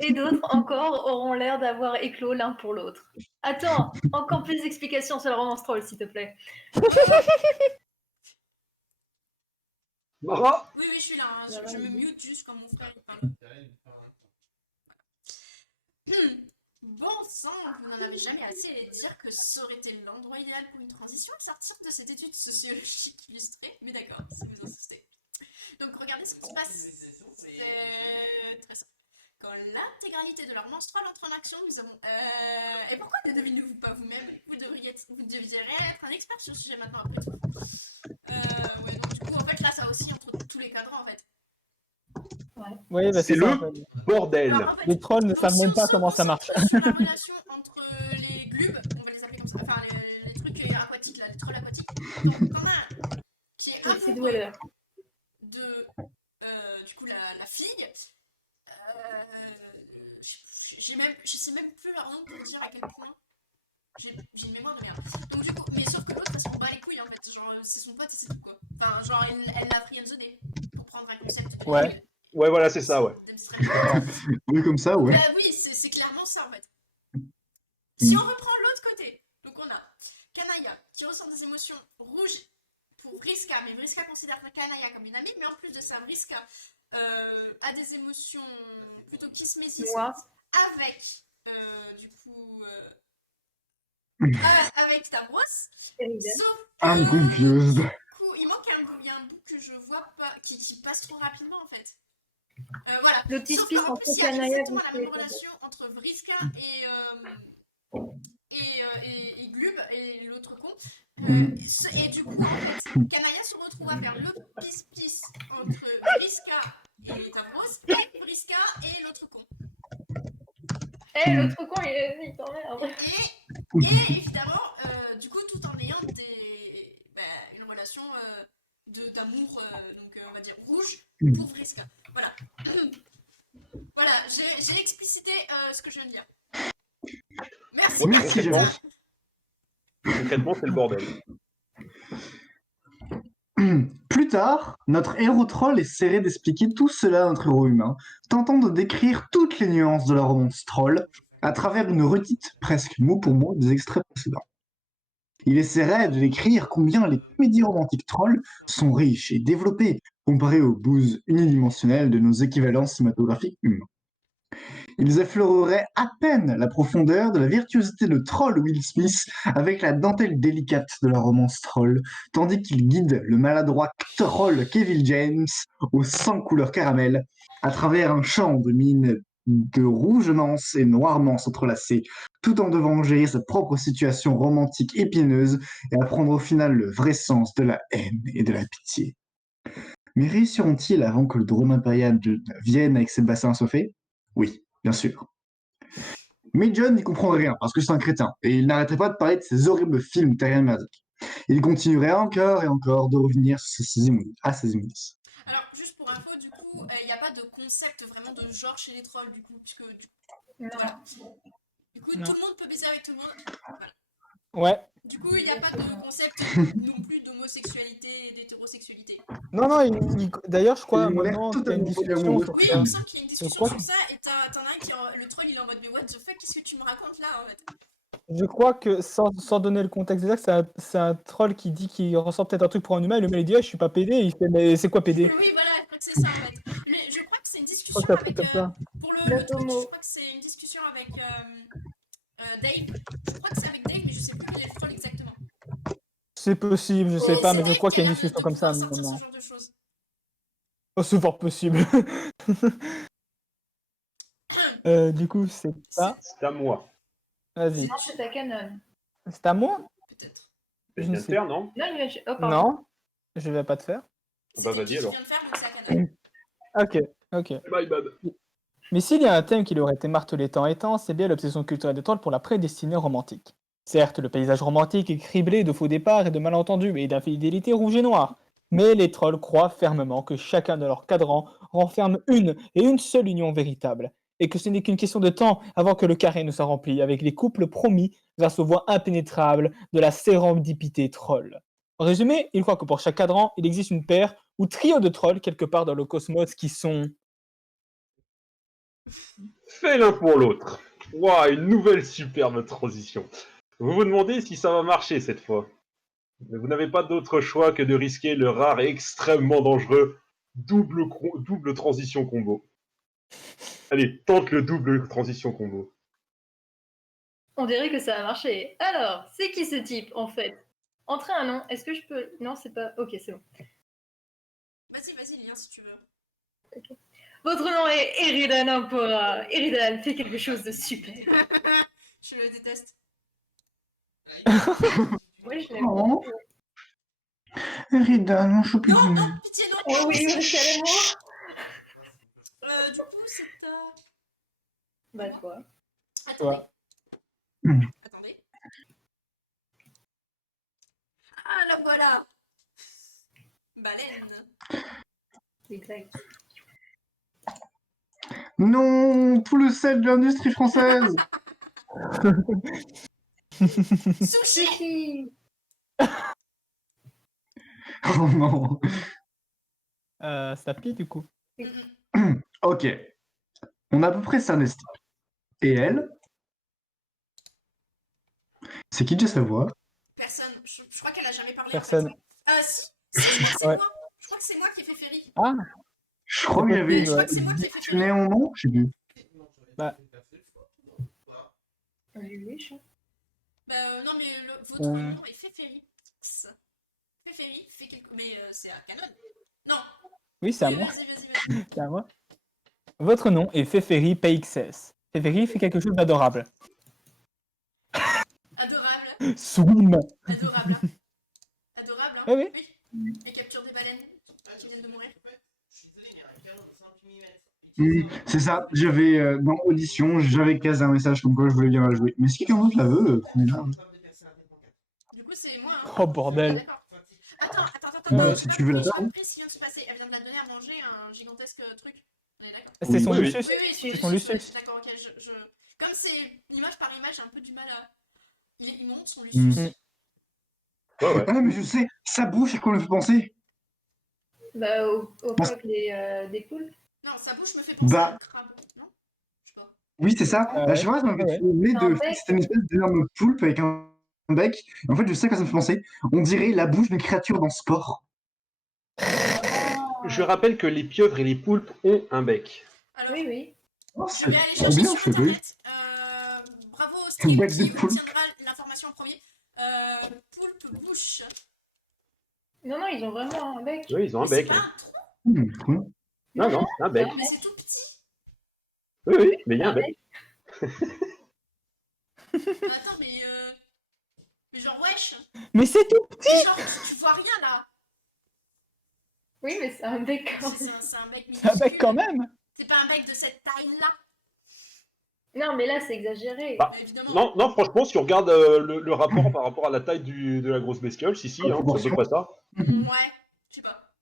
Et d'autres encore auront l'air d'avoir éclos l'un pour l'autre. Attends, encore plus d'explications sur le romance troll, s'il te plaît. Mara, Oui, je suis là. Hein. Voilà, Je me oui. mute juste quand mon frère il parle. Bon sang, vous n'en avez jamais assez à dire que ça aurait été l'endroit idéal pour une transition et sortir de cette étude sociologique illustrée. Mais d'accord, si vous insistez. Donc regardez ce qui se passe. C'est très simple. Quand l'intégralité de leur menstrual entre en action, nous avons... Et pourquoi ne devinez-vous pas vous-même? Vous devriez être un expert sur le sujet maintenant, après tout. Ouais, donc du coup, en fait, là, ça aussi entre tous les cadrans, en fait. Oui, bah, c'est ça, le en fait. bordel. Alors, en fait, Les trolls ne donc, savent si même on pas se comment ça marche. concentre sur la relation entre les glubes, on va les appeler comme ça, enfin les trucs aquatiques, là, les trolls aquatiques. Donc, quand on a un qui est C'est amoureux Dweller. de, du coup, la fille, je sais même plus leur nom pour dire à quel point j'ai une mémoire de merde. Donc du coup, mais sauf que l'autre elle s'en bat les couilles en fait, genre c'est son pote et c'est tout quoi. Enfin genre elle l'a friendzonné pour prendre un concept de Ouais. Ouais, voilà, c'est ça, ouais. Vu comme ça, ouais. Bah oui, c'est clairement ça en fait. Si on reprend l'autre côté, donc on a Kanaya qui ressent des émotions rouges pour Vriska, mais Vriska considère Kanaya comme une amie, mais en plus de ça, Vriska a des émotions plutôt kismétistes Moi. avec du coup avec Tavros, sauf que I'm confused. du coup il manque il y a un bout que je vois pas qui passe trop rapidement en fait. Voilà. Le petit Sauf spice qu'en entre plus il y a Kanaya exactement la et même relation entre Vriska et Glub et l'autre con. Et du coup, en fait, Kanaya se retrouve à faire le pis-pis entre Vriska et Tavros et Vriska et l'autre con. Eh, l'autre con, il t'emmerde. Et évidemment, du coup, tout en ayant une relation d'amour, donc on va dire rouge, pour Vriska. Voilà. Voilà, j'ai explicité ce que je viens de dire. Merci. Ouais, Merci, concrètement, c'est le bordel. Plus tard, notre héros troll essaierait d'expliquer tout cela à notre héros humain, tentant de décrire toutes les nuances de la romance troll à travers une redite presque mot pour mot des extraits précédents. Il essaierait de décrire combien les comédies romantiques trolls sont riches et développées comparées aux bouses unidimensionnelles de nos équivalents cinématographiques humains. Ils effleureraient à peine la profondeur de la virtuosité de troll Will Smith avec la dentelle délicate de la romance troll, tandis qu'il guide le maladroit troll Kevin James au sang couleur caramel à travers un champ de mines de rougemance et noirmance entrelacées, tout en devant gérer sa propre situation romantique épineuse et apprendre au final le vrai sens de la haine et de la pitié. Mais réussiront-ils avant que le drone impérial vienne avec ses bassins assoiffés? Oui, bien sûr. Mais John n'y comprend rien parce que c'est un crétin et il n'arrêtait pas de parler de ces horribles films terriens-merdiques. Il continuerait encore et encore de revenir sur ses immondices. Alors, juste pour info, du coup, il n'y a pas de concept vraiment de genre chez les trolls, du coup, puisque voilà. Du coup, Non. tout le monde peut baiser avec tout le monde. Voilà. Ouais. Du coup, il n'y a pas de concept non plus d'homosexualité et d'hétérosexualité. Non, d'ailleurs, je crois Ils ont l'air maintenant qu'il y a une totalement discussion polyamoureux. sur Oui, ça. il me semble qu'il y a une discussion crois sur que- ça, et t'en as un qui, le troll, il est en mode, mais what the fuck, qu'est-ce que tu me racontes là, en fait? Je crois que, sans donner le contexte exact, c'est un troll qui dit qu'il ressent peut-être un truc pour un humain, et le mec il dit, ah, je suis pas PD, il fait, mais c'est quoi PD? Oui, voilà, je crois que c'est ça, en fait. Mais je crois que c'est une Je discussion crois que c'est un truc avec, comme ça. pour Le le Twitch, homo. je crois que c'est une discussion avec Dave. Je crois que c'est avec Dave, mais je sais plus quel est le troll exactement. C'est possible, je sais Et pas, c'est mais je Dave crois qui a qu'il y a une l'air de discussion comme ça pouvoir sortir maintenant. ce genre de choses. Oh, c'est fort possible. Du coup, c'est ça. C'est à moi. Vas-y. Non, c'est ta canon. C'est à moi? Peut-être. Je Je viens ne de sais faire, non? Non, il va... Oh, pardon. Non, je vais pas te faire. Bah, C'était vas-y, qui alors. vient de faire, donc c'est à Canal. Ok. My bad. Mais s'il y a un thème qui lui aurait été martelé tant et tant, c'est bien l'obsession culturelle des trolls pour la prédestinée romantique. Certes, le paysage romantique est criblé de faux départs et de malentendus et d'infidélité rouge et noire. Mais les trolls croient fermement que chacun de leurs cadrans renferme une seule union véritable, et que ce n'est qu'une question de temps avant que le carré ne soit rempli avec les couples promis grâce aux voies impénétrables de la sérendipité troll. En résumé, il croit que pour chaque cadran, il existe une paire ou trio de trolls quelque part dans le cosmos qui sont... Fait l'un pour l'autre. Waouh, une nouvelle superbe transition. Vous vous demandez si ça va marcher cette fois. Mais vous n'avez pas d'autre choix que de risquer le rare et extrêmement dangereux double transition combo. Allez, tente le double transition combo. On dirait que ça a marché. Alors, c'est qui ce type, en fait? Entrer un nom, est-ce que je peux... Non, c'est pas... Ok, c'est bon. Vas-y, Lien, si tu veux. Votre nom est Eridan Ampora. Eridan fait quelque chose de super. Je le déteste. Ouais, je l'aime. Oh. Eridan, mon choupi. Non, non, pitié, non. Oh oui, monsieur l'amour. Du coup, c'est à... Bah, toi. Attendez. Toi. Attendez. Ah, la voilà. Baleine. Exact. Non, tout le sel de l'industrie française. Sushi. Sushi. Oh non. Ça pue du coup. Ok. On a à peu près ça, Nesty. Et elle? C'est qui déjà sa voix? Personne. Je crois qu'elle a jamais parlé. Personne. En fait. Si, je crois que c'est Ouais. moi. Je crois que c'est moi qui ai fait Ferry. Ah, Je crois que C'est j'avais possible, Je crois que c'est moi qui ai fait dictionné Ferry. mon nom, je sais plus. Bah. Oui, je... Non, mais votre nom est Féféri. Féféri fait quelque... Mais c'est à Canon. Non. oui, c'est à Oui, moi. vas-y. C'est à moi. Votre nom est Féféri PXS. Féféri fait quelque chose d'adorable. Adorable. Swim. Adorable. Adorable, hein. Oui. Les captures des baleines qui viennent de mourir. Je suis désolé, mais à 40 cm. C'est ça, j'avais dans Audition, j'avais casé un message comme quoi je voulais bien la jouer. Mais si quelqu'un d'autre la veut, prenez-la. Du coup, c'est moi, hein. Oh bordel. D'accord. Attends. Ouais, j'ai si pas tu veux la compris, faire, j'ai pas compris ce qui vient de se passer. Elle vient de la donner à manger un gigantesque truc. On est d'accord? C'est son Oui, oui. Lucius. Oui, C'est son Lucius. D'accord, ok. Comme c'est image par image, j'ai un peu du mal à... Il monte son Lucius. Ouais. Ah, mais je sais, sa bouche, à quoi on le fait penser? Bah, au coq des poules. Non, sa bouche me fait penser Bah. à un crabe. Non? Je sais pas. Oui, c'est ça. Ah Là, ouais. je sais pas, ça m'a fait Ouais. trouver Un de. bec. C'était une espèce d'énorme poulpe avec un bec. En fait, je sais à quoi ça me fait penser. On dirait la bouche d'une créature dans Sport. Je rappelle que les pieuvres et les poulpes ont un bec. Alors, Oui. Oh, je c'est vais aller trop chercher bien, sur je sais pas. internet. Bravo au stream Bec de qui poulpe. obtiendra l'information en premier. Poulpe bouche. Non, ils ont vraiment un bec. Oui, ils ont un Mais c'est bec. pas hein. un trou. Trop bien. Non, c'est un bec. Non, mais c'est tout petit. Oui, mais il y a un bec. Attends, mais genre, wesh. Mais c'est tout petit. Genre, tu vois rien là. Oui, mais c'est un bec quand même. C'est un bec C'est un bec minuscule. quand même. C'est pas un bec de cette taille-là. Non, mais là, c'est exagéré. Bah, Mais évidemment. Non, franchement, si on regarde le rapport par rapport à la taille de la grosse bestiole, si, hein, c'est à peu près ça. Ouais, je sais pas.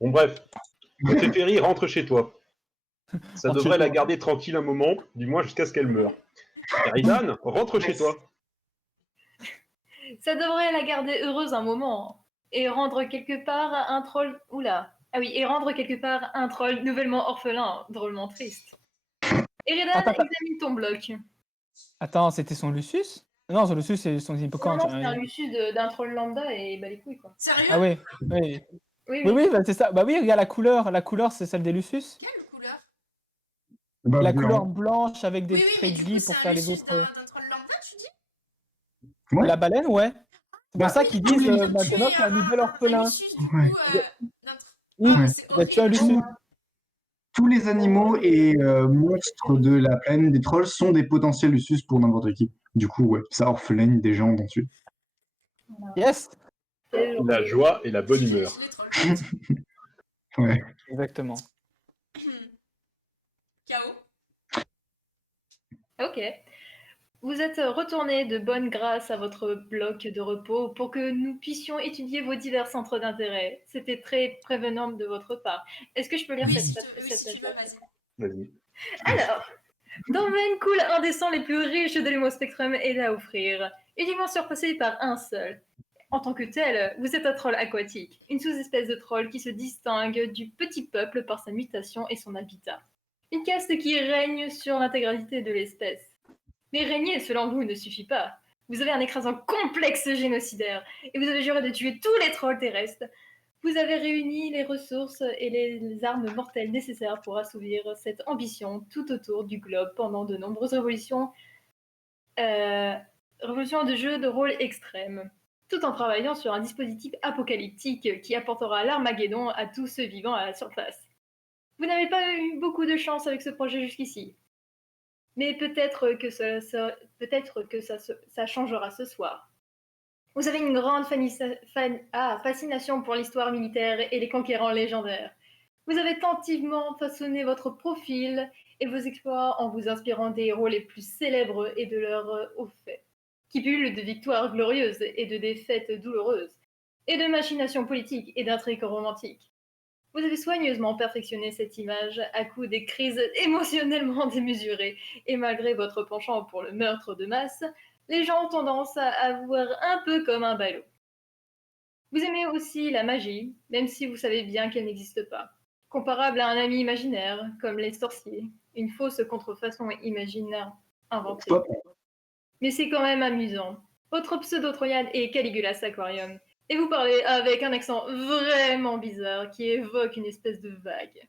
Bon, bref. Féféri rentre chez toi. Ça Rentre devrait chez la toi. garder tranquille un moment, du moins jusqu'à ce qu'elle meure. Eridan, rentre chez toi. Ça devrait la garder heureuse un moment. Et rendre quelque part un troll... Oula. Ah oui, et rendre quelque part un troll nouvellement orphelin. Drôlement triste. Eridan, Attends. examine ton bloc. Attends, c'était son Lucius? Non, son Lucius, c'est son Non, hippocampe. non, c'est un Lucius d'un troll lambda et bah les couilles quoi. Sérieux? Ah oui. Oui. Bah, c'est ça. Bah oui, regarde la couleur. La couleur, c'est celle des Lucius. Quelle couleur? Bah, La blanc. couleur blanche avec des Oui, mais traits du gris coup, pour c'est faire un les Lucius autres. d'un troll lambda, tu dis? Ouais. La baleine, ouais. C'est pour Bah, ça qu'ils tous disent les- maintenant qu'il y a un nouvel Un orphelin. Lucius, du coup, Ouais. d'un tr- Oui, Ah, mais Ouais. c'est il a tué un horrible. Lucius. Tous les animaux et monstres de la plaine des trolls sont des potentiels Lucius pour n'importe qui. Du coup, ouais, ça orpheline des gens dessus. Yes. La joie et la bonne humeur. Les trolls. Ouais. Exactement. Chaos. Ok. Vous êtes retourné de bonne grâce à votre bloc de repos pour que nous puissions étudier vos divers centres d'intérêt. C'était très prévenant de votre part. Est-ce que je peux lire Oui, cette si tu veux, vas-y. Vas-y. Alors, Dans Vayne coule un des sangs les plus riches de l'Humo Spectrum est à offrir, uniquement surpassé par un seul. En tant que tel, vous êtes un troll aquatique, une sous-espèce de troll qui se distingue du petit peuple par sa mutation et son habitat. Une caste qui règne sur l'intégralité de l'espèce. Mais régner, selon vous, ne suffit pas. Vous avez un écrasant complexe génocidaire, et vous avez juré de tuer tous les trolls terrestres. Vous avez réuni les ressources et les armes mortelles nécessaires pour assouvir cette ambition tout autour du globe pendant de nombreuses révolutions de jeux de rôle extrêmes, tout en travaillant sur un dispositif apocalyptique qui apportera l'Armageddon à tous ceux vivant à la surface. Vous n'avez pas eu beaucoup de chance avec ce projet jusqu'ici, mais peut-être que ça changera ce soir. Vous avez une grande fascination pour l'histoire militaire et les conquérants légendaires. Vous avez attentivement façonné votre profil et vos exploits en vous inspirant des héros les plus célèbres et de leurs hauts faits, qui pullulent de victoires glorieuses et de défaites douloureuses, et de machinations politiques et d'intrigues romantiques. Vous avez soigneusement perfectionné cette image à coups des crises émotionnellement démesurées, et malgré votre penchant pour le meurtre de masse, les gens ont tendance à vous voir un peu comme un ballot. Vous aimez aussi la magie, même si vous savez bien qu'elle n'existe pas. Comparable à un ami imaginaire, comme les sorciers, une fausse contrefaçon imaginaire inventée. Stop. Mais c'est quand même amusant. Votre pseudo-Troyade est Caligula's Aquarium, et vous parlez avec un accent vraiment bizarre qui évoque une espèce de vague.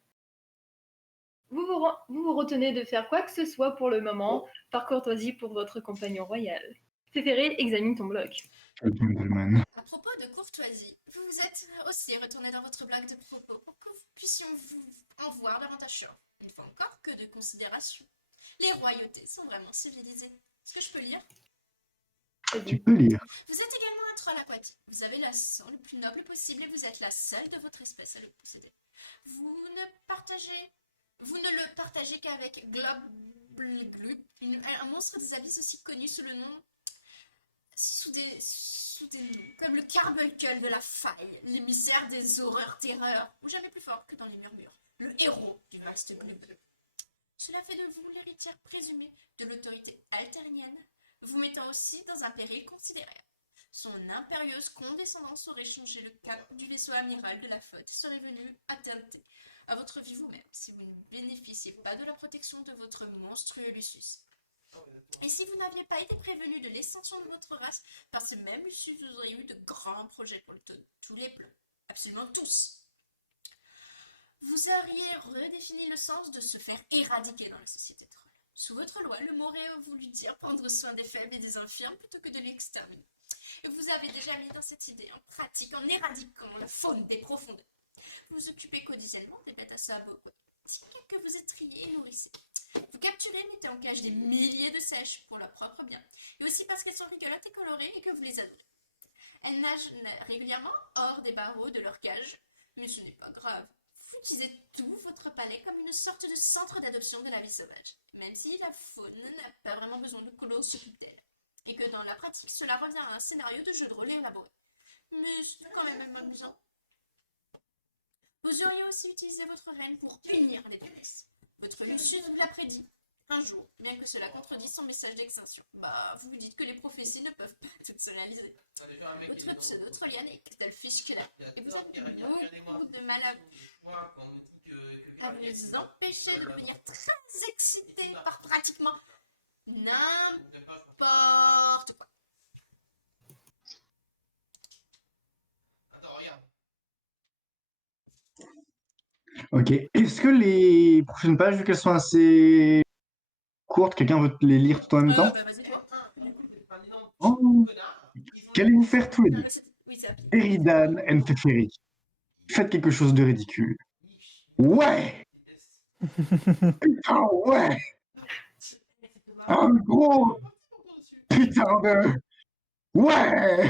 Vous vous retenez de faire quoi que ce soit pour le moment, par courtoisie pour votre compagnon royal. Féféré, examine ton bloc. Gentleman. À propos de courtoisie, vous vous êtes aussi retourné dans votre blague de propos pour que nous puissions vous en voir davantage sûr. Une fois encore, que de considération. Les royautés sont vraiment civilisées. Est-ce que je peux lire? Tu peux lire. Vous êtes également un troll aquatique. Vous avez le sang le plus noble possible et vous êtes la seule de votre espèce à le posséder. Vous ne le partagez qu'avec Globblglup, un monstre des abysses aussi connu sous le nom sous des noms comme le Carbuncle de la faille, l'émissaire des horreurs terreurs, ou jamais plus fort que dans les murmures, le héros du vaste globe. Cela fait de vous l'héritière présumée de l'autorité alternienne, vous mettant aussi dans un péril considérable. Son impérieuse condescendance aurait changé le cap du vaisseau amiral de la flotte, serait venue attenter à votre vie vous-même si vous ne bénéficiez pas de la protection de votre monstrueux Lucius. Et si vous n'aviez pas été prévenu de l'extension de votre race, par ce même Lucius, vous auriez eu de grands projets pour tous les bleus. Absolument tous. Vous auriez redéfini le sens de se faire éradiquer dans la société troll. Sous votre loi, le mot aurait voulu dire prendre soin des faibles et des infirmes plutôt que de l'exterminer. Et vous avez déjà mis dans cette idée en pratique en éradiquant la faune des profondeurs. Vous vous occupez quotidiennement des bêtes à sabots que vous étriez et nourrissez. Vous capturez et mettez en cage des milliers de sèches pour leur propre bien, et aussi parce qu'elles sont rigolotes et colorées et que vous les adorez. Elles nagent régulièrement hors des barreaux de leur cage, mais ce n'est pas grave. Vous utilisez tout votre palais comme une sorte de centre d'adoption de la vie sauvage, même si la faune n'a pas vraiment besoin de que l'on s'occupe d'elle, et que dans la pratique, cela revient à un scénario de jeu de rôle élaboré. Mais c'est quand même amusant. Vous auriez aussi utilisé votre reine pour unir les pièces. Votre Lucius vous l'a prédit. Un jour, bien que cela contredise son message d'extinction. Vous vous dites que les prophéties ne peuvent pas toutes se réaliser. Votre pseudo-Trolliane est Catalfish Killer. Et vous avez beaucoup de mal à vous empêcher de devenir très excité par pratiquement n'importe quoi. Attends, regarde. Ok. Est-ce que les prochaines pages, vu qu'elles sont assez courtes, quelqu'un veut les lire tout en même temps? Vas-y, toi. Oh. Qu'allez-vous faire tous les deux? Oui, c'est rapide. Eridan et Teferi. Faites quelque chose de ridicule. Ouais! Putain, ouais! Un gros putain de... Ouais!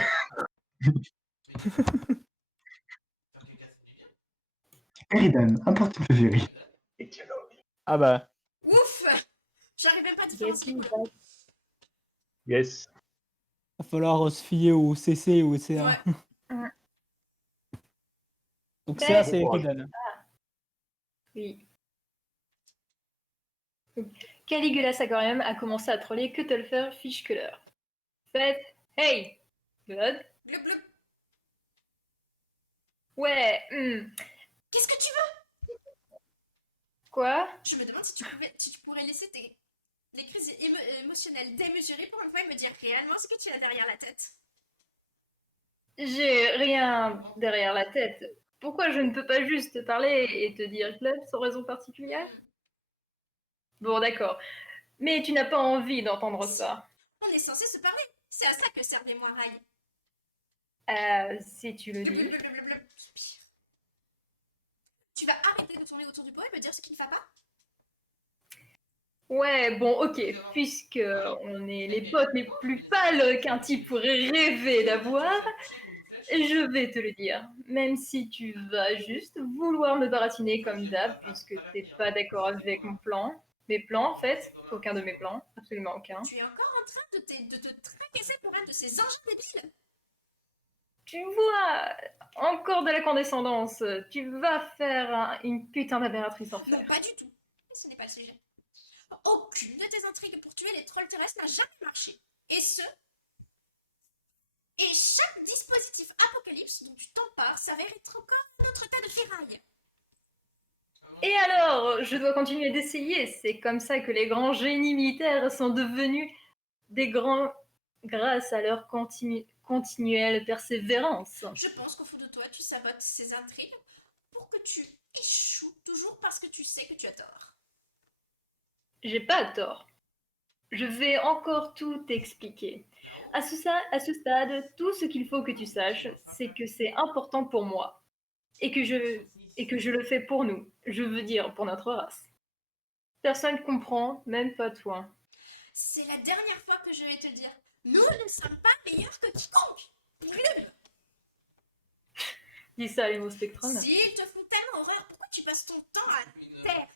Eridan, importe Teferi. Ah bah, Ouf! J'arrive même pas à différencier les couleurs. Yes. va falloir se fier au CC ou au CA. Ouais. Donc Ben, CA, c'est bon courage. Eridan. Oui. Caligula Sagorium a commencé à troller Cuttlefer Fishculler. Faites hey Blood. Blub blub. Ouais, Qu'est-ce que tu veux? quoi? Je me demande si tu pourrais laisser les crises émotionnelles démesurées pour une fois et me dire réellement ce que tu as derrière la tête. J'ai rien derrière la tête. Pourquoi je ne peux pas juste te parler et te dire Club sans raison particulière? Bon, d'accord. Mais tu n'as pas envie d'entendre ça. On est censé se parler. C'est à ça que servent les moirailles. Si tu le Blub, dis. blub, blub, blub, blub. Soupir. Tu vas arrêter de tourner autour du pot et me dire ce qu'il ne va pas? Ouais, bon, ok. Puisque on est les potes les plus pâles qu'un type pourrait rêver d'avoir, je vais te le dire. Même si tu vas juste vouloir me baratiner comme d'hab, puisque t'es pas d'accord avec mon plan. Mes plans, en fait. Aucun de mes plans. Absolument aucun. Tu es encore en train de te tracasser pour un de ces engins débiles? Tu vois, encore de la condescendance. Tu vas faire une putain d'aberratrice en Non, fer. pas du tout. Et ce n'est pas le sujet. Aucune de tes intrigues pour tuer les trolls terrestres n'a jamais marché. Et chaque dispositif apocalypse dont tu t'empares s'avère être encore un autre tas de ferraille. Et alors, je dois continuer d'essayer. C'est comme ça que les grands génies militaires sont devenus des grands grâce à leur continuelle persévérance. Je pense qu'au fond de toi, tu sabotes ces intrigues pour que tu échoues toujours parce que tu sais que tu as tort. J'ai pas tort. Je vais encore tout expliquer. À ce stade, tout ce qu'il faut que tu saches, c'est que c'est important pour moi. Et que je le fais pour nous. Je veux dire, pour notre race. Personne comprend, même pas toi. C'est la dernière fois que je vais te le dire. Nous ne sommes pas meilleurs que quiconque. Bleu. Dis ça, les mots Spectrum. S'ils te font tellement horreur, pourquoi tu passes ton temps à terre?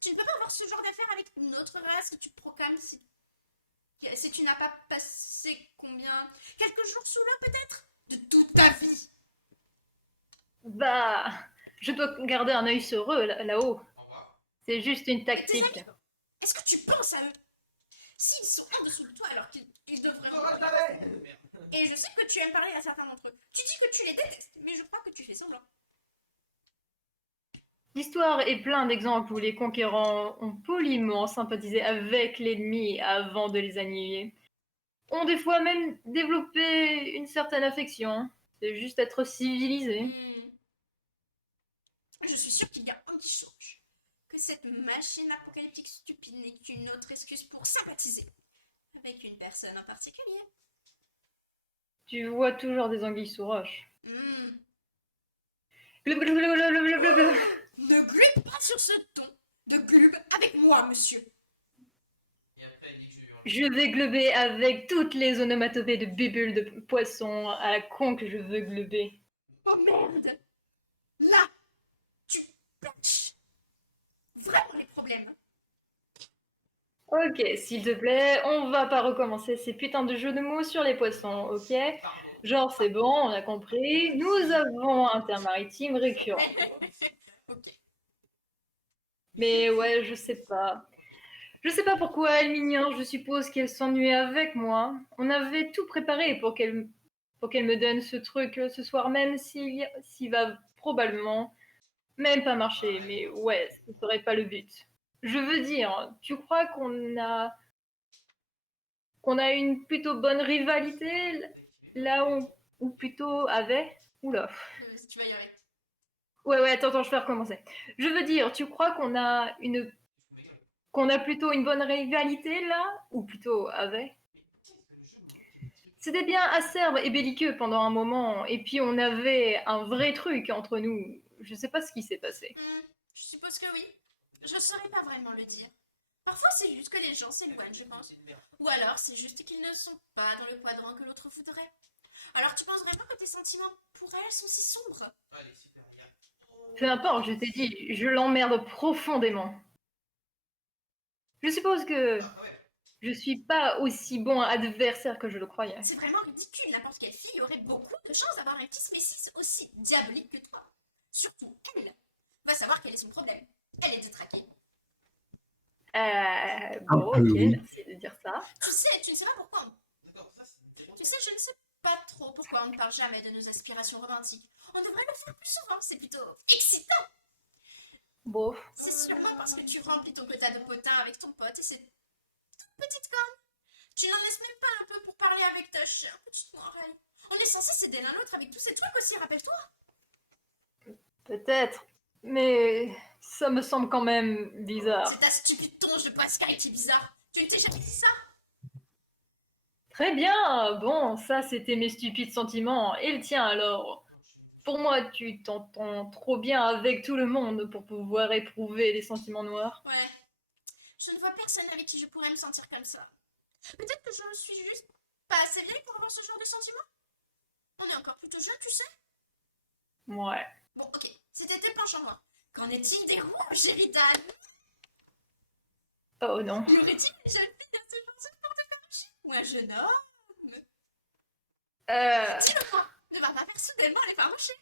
Tu ne peux pas avoir ce genre d'affaire avec une autre race que tu proclames si tu n'as pas passé combien? Quelques jours sous l'eau peut-être? De toute ta vie. Bah, je dois garder un œil sur eux là-haut. C'est juste une Et tes tactique. amis, est-ce que tu penses à eux? S'ils sont en dessous de toi alors qu'ils devraient... Et je sais que tu aimes parler à certains d'entre eux. Tu dis que tu les détestes, mais je crois que tu fais semblant. L'histoire est pleine d'exemples où les conquérants ont poliment sympathisé avec l'ennemi avant de les annihiler. Ont des fois même développé une certaine affection. C'est juste être civilisé. Je suis sûre qu'il y a Anguille Sauge. Que cette machine apocalyptique stupide n'est qu'une autre excuse pour sympathiser avec une personne en particulier. Tu vois toujours des anguilles sous roche. Hmm. Glub, glub, glub, glub, glub, glub, glub. Ne glube pas sur ce ton de glube avec moi, monsieur. Je vais gluber avec toutes les onomatopées de bibules de poisson à la con que je veux gluber. Oh merde! Là, tu planches vraiment les problèmes. Ok, s'il te plaît, on va pas recommencer ces putains de jeux de mots sur les poissons, ok? Genre, c'est bon, on a compris. Nous avons un terme maritime récurrent. Ok. Mais ouais, je sais pas. Je sais pas pourquoi elle m'ignore, je suppose qu'elle s'ennuyait avec moi. On avait tout préparé pour qu'elle me donne ce truc ce soir même, s'il va probablement même pas marcher. Mais ouais, ce serait pas le but. Je veux dire, tu crois qu'on a une plutôt bonne rivalité là ou plutôt avait? Oula. Si tu vas y arriver. Ouais, attends, je vais recommencer. Je veux dire, tu crois qu'on a plutôt une bonne rivalité là ou plutôt avait? C'était bien acerbe et belliqueux pendant un moment, et puis on avait un vrai truc entre nous. Je sais pas ce qui s'est passé. Je suppose que oui. Je saurais pas vraiment le dire. Parfois, c'est juste que les gens s'éloignent, je pense. Ou alors, c'est juste qu'ils ne sont pas dans le quadrant que l'autre voudrait. Alors, tu penses vraiment que tes sentiments pour elle sont si sombres? Peu importe, je t'ai dit, je l'emmerde profondément. Je suppose que je suis pas aussi bon adversaire que je le croyais. C'est vraiment ridicule. N'importe quelle fille aurait beaucoup de chances d'avoir un petit métis aussi diabolique que toi. Surtout elle va savoir quel est son problème. Elle est détraquée. Un Bon, peu, ok, oui. merci de dire ça. Tu ne sais pas pourquoi. Tu sais, je ne sais pas trop pourquoi on ne parle jamais de nos aspirations romantiques. On devrait le faire plus souvent, c'est plutôt excitant. Bon, C'est sûrement parce que tu remplis ton quota de potins avec ton pote et c'est toute petite corne. Tu n'en laisses même pas un peu pour parler avec ta chère petite oreille. On est censé s'aider l'un l'autre avec tous ces trucs aussi, rappelle-toi. peut-être. Mais ça me semble quand même bizarre. C'est ta stupide tonge de Pascal qui est bizarre. Tu ne t'es jamais dit ça? Très bien, bon, ça c'était mes stupides sentiments. Et le tien alors? Pour moi, tu t'entends trop bien avec tout le monde pour pouvoir éprouver les sentiments noirs. Ouais. Je ne vois personne avec qui je pourrais me sentir comme ça. Peut-être que je suis juste pas assez vieille pour avoir ce genre de sentiments. On est encore plutôt jeunes, tu sais. Ouais. Bon, ok, c'était tes penchants noirs. Qu'en est-il des rouges, Eridan? Oh non. Y aurait-il une jeune fille à ce genre de pour te faire chier? Ou un jeune homme? Dis-le-moi, ne va pas faire soudainement les faire marcher.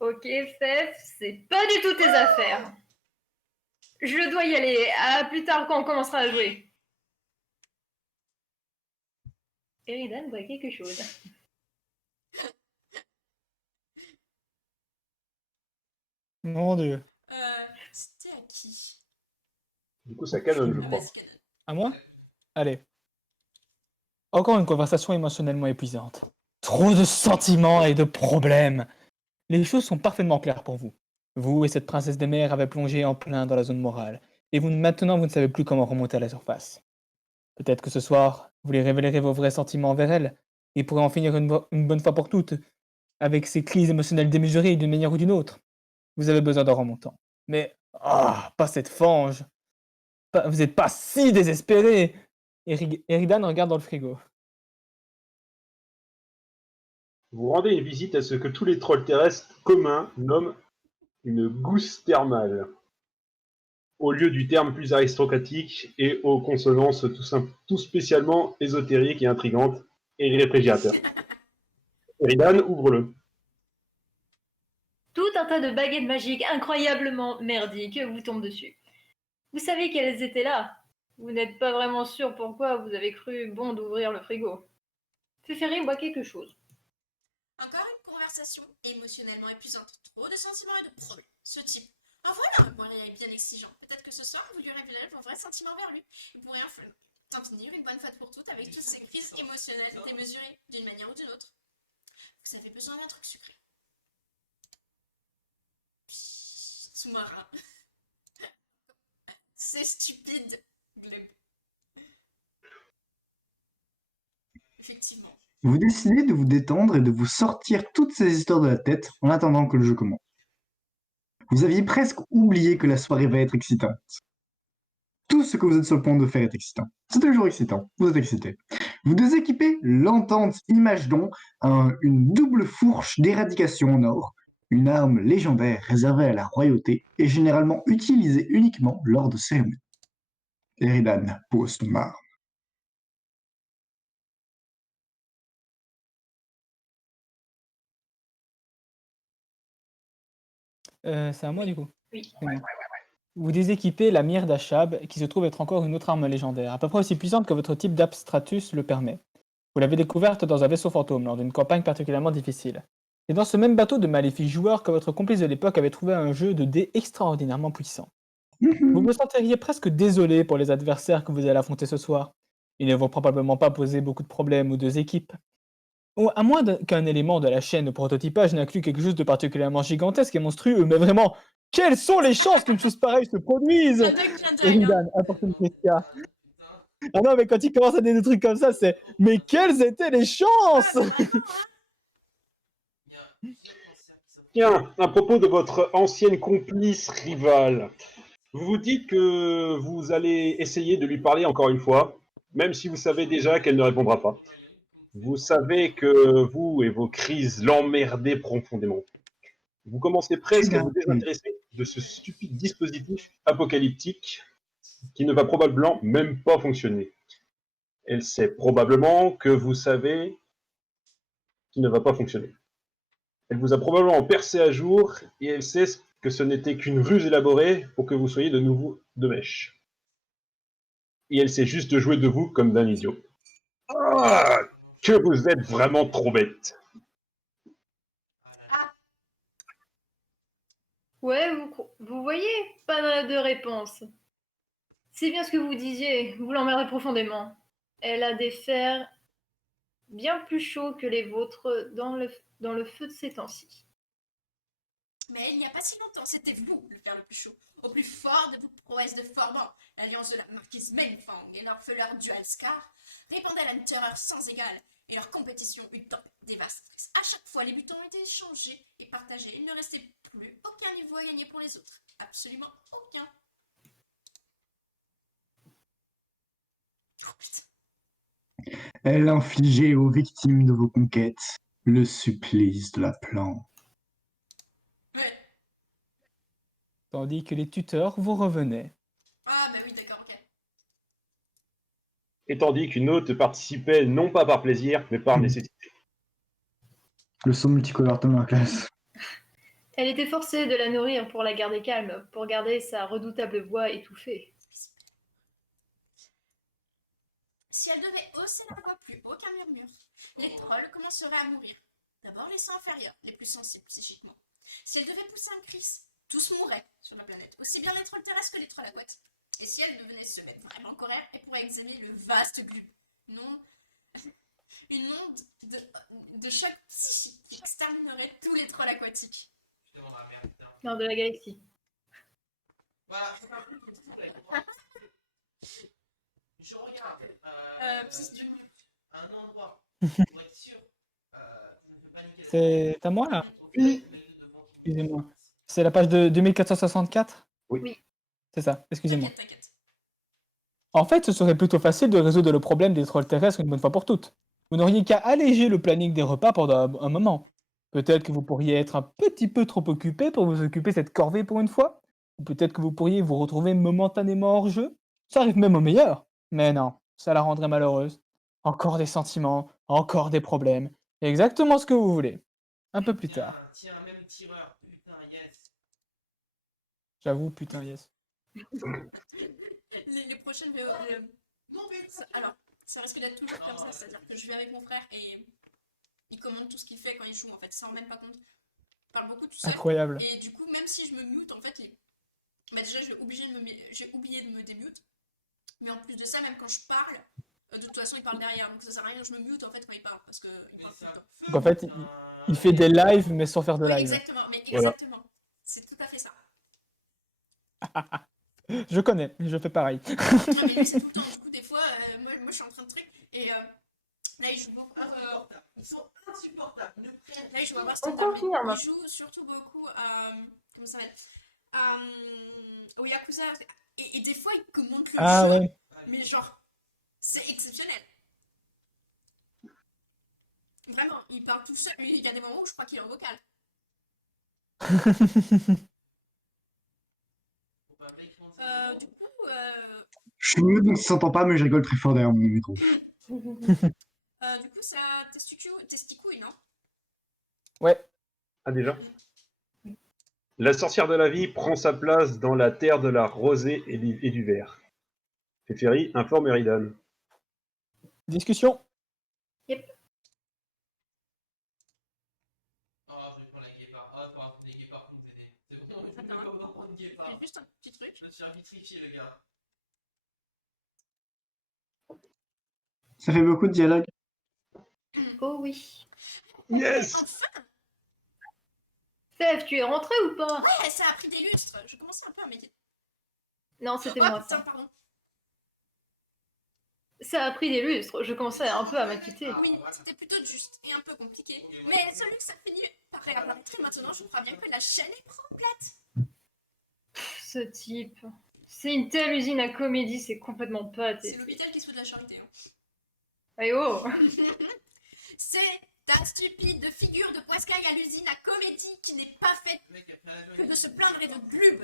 Ok, Fef, c'est pas du tout tes affaires. Je dois y aller. À plus tard quand on commencera à jouer. Eridan voit quelque chose. Mon Dieu. C'était à qui? Du coup, ça canonne, je crois. Vas-y, canon. À moi? Allez. Encore une conversation émotionnellement épuisante. Trop de sentiments et de problèmes. Les choses sont parfaitement claires pour vous. Vous et cette princesse des mers avez plongé en plein dans la zone morale. Et maintenant, vous ne savez plus comment remonter à la surface. Peut-être que ce soir, vous lui révélerez vos vrais sentiments envers elle, et pourrez en finir une bonne fois pour toutes, avec ces crises émotionnelles démesurées d'une manière ou d'une autre. Vous avez besoin d'un remontant. Mais, pas cette fange. Vous n'êtes pas si désespéré. Eridan regarde dans le frigo. Vous rendez une visite à ce que tous les trolls terrestres communs nomment une gousse thermale, au lieu du terme plus aristocratique et aux consonances tout spécialement ésotériques et intrigantes, et réfrigérateur. Eridan, ouvre-le. Tout un tas de baguettes magiques incroyablement merdiques vous tombent dessus. Vous savez qu'elles étaient là. Vous n'êtes pas vraiment sûr pourquoi vous avez cru bon d'ouvrir le frigo. Préférez boire quelque chose. Encore une conversation émotionnellement épuisante. Trop de sentiments et de problèmes. Ce type. En voilà un moyen bien exigeant. Peut-être que ce soir, vous lui révélerez vos vrais sentiments vers lui. Vous pourrez en finir une bonne fois pour toutes avec toutes ces crises émotionnelles démesurées d'une manière ou d'une autre. Vous avez besoin d'un truc sucré. Sous-marin. C'est stupide. Gleb. Effectivement. Vous décidez de vous détendre et de vous sortir toutes ces histoires de la tête en attendant que le jeu commence. Vous aviez presque oublié que la soirée va être excitante. Tout ce que vous êtes sur le point de faire est excitant. C'est toujours excitant, vous êtes excité. Vous déséquipez l'entente Image Don, une double fourche d'éradication en or, une arme légendaire réservée à la royauté et généralement utilisée uniquement lors de cérémonies. Eridan pose son arme. C'est à moi du coup. Oui. Vous déséquipez la mire d'Achab, qui se trouve être encore une autre arme légendaire, à peu près aussi puissante que votre type d'Abstratus le permet. Vous l'avez découverte dans un vaisseau fantôme lors d'une campagne particulièrement difficile. C'est dans ce même bateau de maléfiques joueurs que votre complice de l'époque avait trouvé un jeu de dés extraordinairement puissant. Vous vous sentiriez presque désolé pour les adversaires que vous allez affronter ce soir. Ils ne vont probablement pas poser beaucoup de problèmes aux deux équipes. Ou à moins qu'un élément de la chaîne de prototypage n'inclue quelque chose de particulièrement gigantesque et monstrueux, mais vraiment, quelles sont les chances qu'une chose pareille se produise? Clin d'œil, hein. Eridan, apporte une question. Ah non, mais quand il commence à dire des trucs comme ça, c'est mais quelles étaient les chances? Tiens, à propos de votre ancienne complice rivale, vous vous dites que vous allez essayer de lui parler encore une fois, même si vous savez déjà qu'elle ne répondra pas. Vous savez que vous et vos crises l'emmerdez profondément. Vous commencez presque à vous désintéresser de ce stupide dispositif apocalyptique qui ne va probablement même pas fonctionner. Elle sait probablement que vous savez qu'il ne va pas fonctionner. Elle vous a probablement percé à jour et elle sait que ce n'était qu'une ruse élaborée pour que vous soyez de nouveau de mèche. Et elle s'est juste jouer de vous comme d'un idiot. Ah, que vous êtes vraiment trop bête. Ouais, vous voyez, pas de réponse. C'est bien ce que vous disiez, vous l'emmerdez profondément. Elle a des fers bien plus chauds que les vôtres dans le feu de ces temps-ci. Mais il n'y a pas si longtemps, c'était vous le fer le plus chaud, au plus fort de vos prouesses de formant. L'alliance de la marquise Mainfang et l'orpheleur du Halskar répandaient la terreur sans égale, et leur compétition eut tant dévastatrice. À chaque fois, les butins ont été échangés et partagés. Il ne restait plus aucun niveau à gagner pour les autres. Absolument aucun. Oh putain. Elle infligeait aux victimes de vos conquêtes le supplice de la plante. Ouais. Tandis que les tuteurs vous revenaient. Ah bah oui, d'accord, ok. Et tandis qu'une autre participait non pas par plaisir, mais par nécessité. Le son multicolore de ma classe. Elle était forcée de la nourrir pour la garder calme, pour garder sa redoutable voix étouffée. Si elle devait hausser la voix plus haut qu'un murmure, les trolls commenceraient à mourir. D'abord les seins inférieurs, les plus sensibles psychiquement. Si elle devait pousser un cri, tous mourraient sur la planète, aussi bien les trolls terrestres que les trolls aquatiques. Et si elle devenait se mettre vraiment en colère, elle pourrait examiner le vaste glube. Non, une onde de choc psychique qui exterminerait tous les trolls aquatiques. Justement, dans la merde, putain. Non, de la galaxie. Voilà, c'est un truc que je trouve, là. Je regarde. Un endroit. Pour être sûr. Je ne fais pas niquer la C'est à moi là? Oui. Excusez-moi. C'est la page de 2464? Oui. C'est ça, excusez-moi. T'inquiète, t'inquiète. En fait, ce serait plutôt facile de résoudre le problème des trolls terrestres une bonne fois pour toutes. Vous n'auriez qu'à alléger le planning des repas pendant un moment. Peut-être que vous pourriez être un petit peu trop occupé pour vous occuper de cette corvée pour une fois. Ou peut-être que vous pourriez vous retrouver momentanément hors jeu. Ça arrive même au meilleur. Mais non, ça la rendrait malheureuse. Encore des sentiments, encore des problèmes. Exactement ce que vous voulez. Un peu plus tard. Tiens, même tireur. Putain, yes. J'avoue, putain, yes. Les prochaines... Non, mais alors, ça risque d'être toujours comme ça, c'est-à-dire que je vais avec mon frère et il commande tout ce qu'il fait quand il joue, en fait, ça en rend même pas compte. Il parle beaucoup tout seul. Incroyable. Et du coup, même si je me mute, en fait, bah déjà, j'ai oublié de me démute. Mais en plus de ça, même quand je parle, de toute façon, il parle derrière. Donc ça sert à rien, je me mute en fait quand il parle. Parce qu'il parle tout le temps. Donc en fait, il fait des lives, mais sans faire de Oui, live. exactement, mais Voilà. exactement. C'est tout à fait ça. Je connais, je fais pareil. Non, mais lui, c'est tout le temps. Du coup, des fois, moi, je suis en train de truc. Et là, il joue beaucoup. Ils sont insupportables. Là, il joue à On Warstar. confirme. Il joue surtout beaucoup à. Comment ça s'appelle au Yakuza. Et des fois, il commente le Ah jeu. ouais. Mais genre, c'est exceptionnel. Vraiment, il parle tout seul. Il y a des moments où je crois qu'il est en vocal. Du coup, Je suis mieux donc ça s'entend pas, mais je rigole très fort derrière mon micro. du coup, ça testicouille, non? Ouais. Ah déjà. La sorcière de la vie prend sa place dans la terre de la rosée et du vert. Féféry informe Eridan. Discussion. Oh, je vais prendre la guépard. Oh, tu vas des guépards pour nous aider. C'est bon, je vais pas en prendre guépard. J'ai juste un petit truc. Je me suis vitrifié, le gars. Ça fait beaucoup de dialogue. Oh oui. Yes. Enfin! Steph, tu es rentré ou pas? Ouais, ça a pris des lustres. Je commençais un peu à m'inquiéter. Non, c'était Oh moi putain, ça. pardon. Ça a pris des lustres, je commençais un peu à m'inquiéter. Oui, c'était plutôt juste et un peu compliqué. Mais celui que ça finit par réapparaître maintenant, je crois bien que la chaîne est complète. Ce type. C'est une telle usine à comédie, c'est complètement C'est pathétique. l'hôpital qui se fout de la charité. Hein. Hey oh! C'est ta stupide figure de poiscaille à l'usine à comédie qui n'est pas faite Le mec, après l'avion, que de se plaindre et de glub.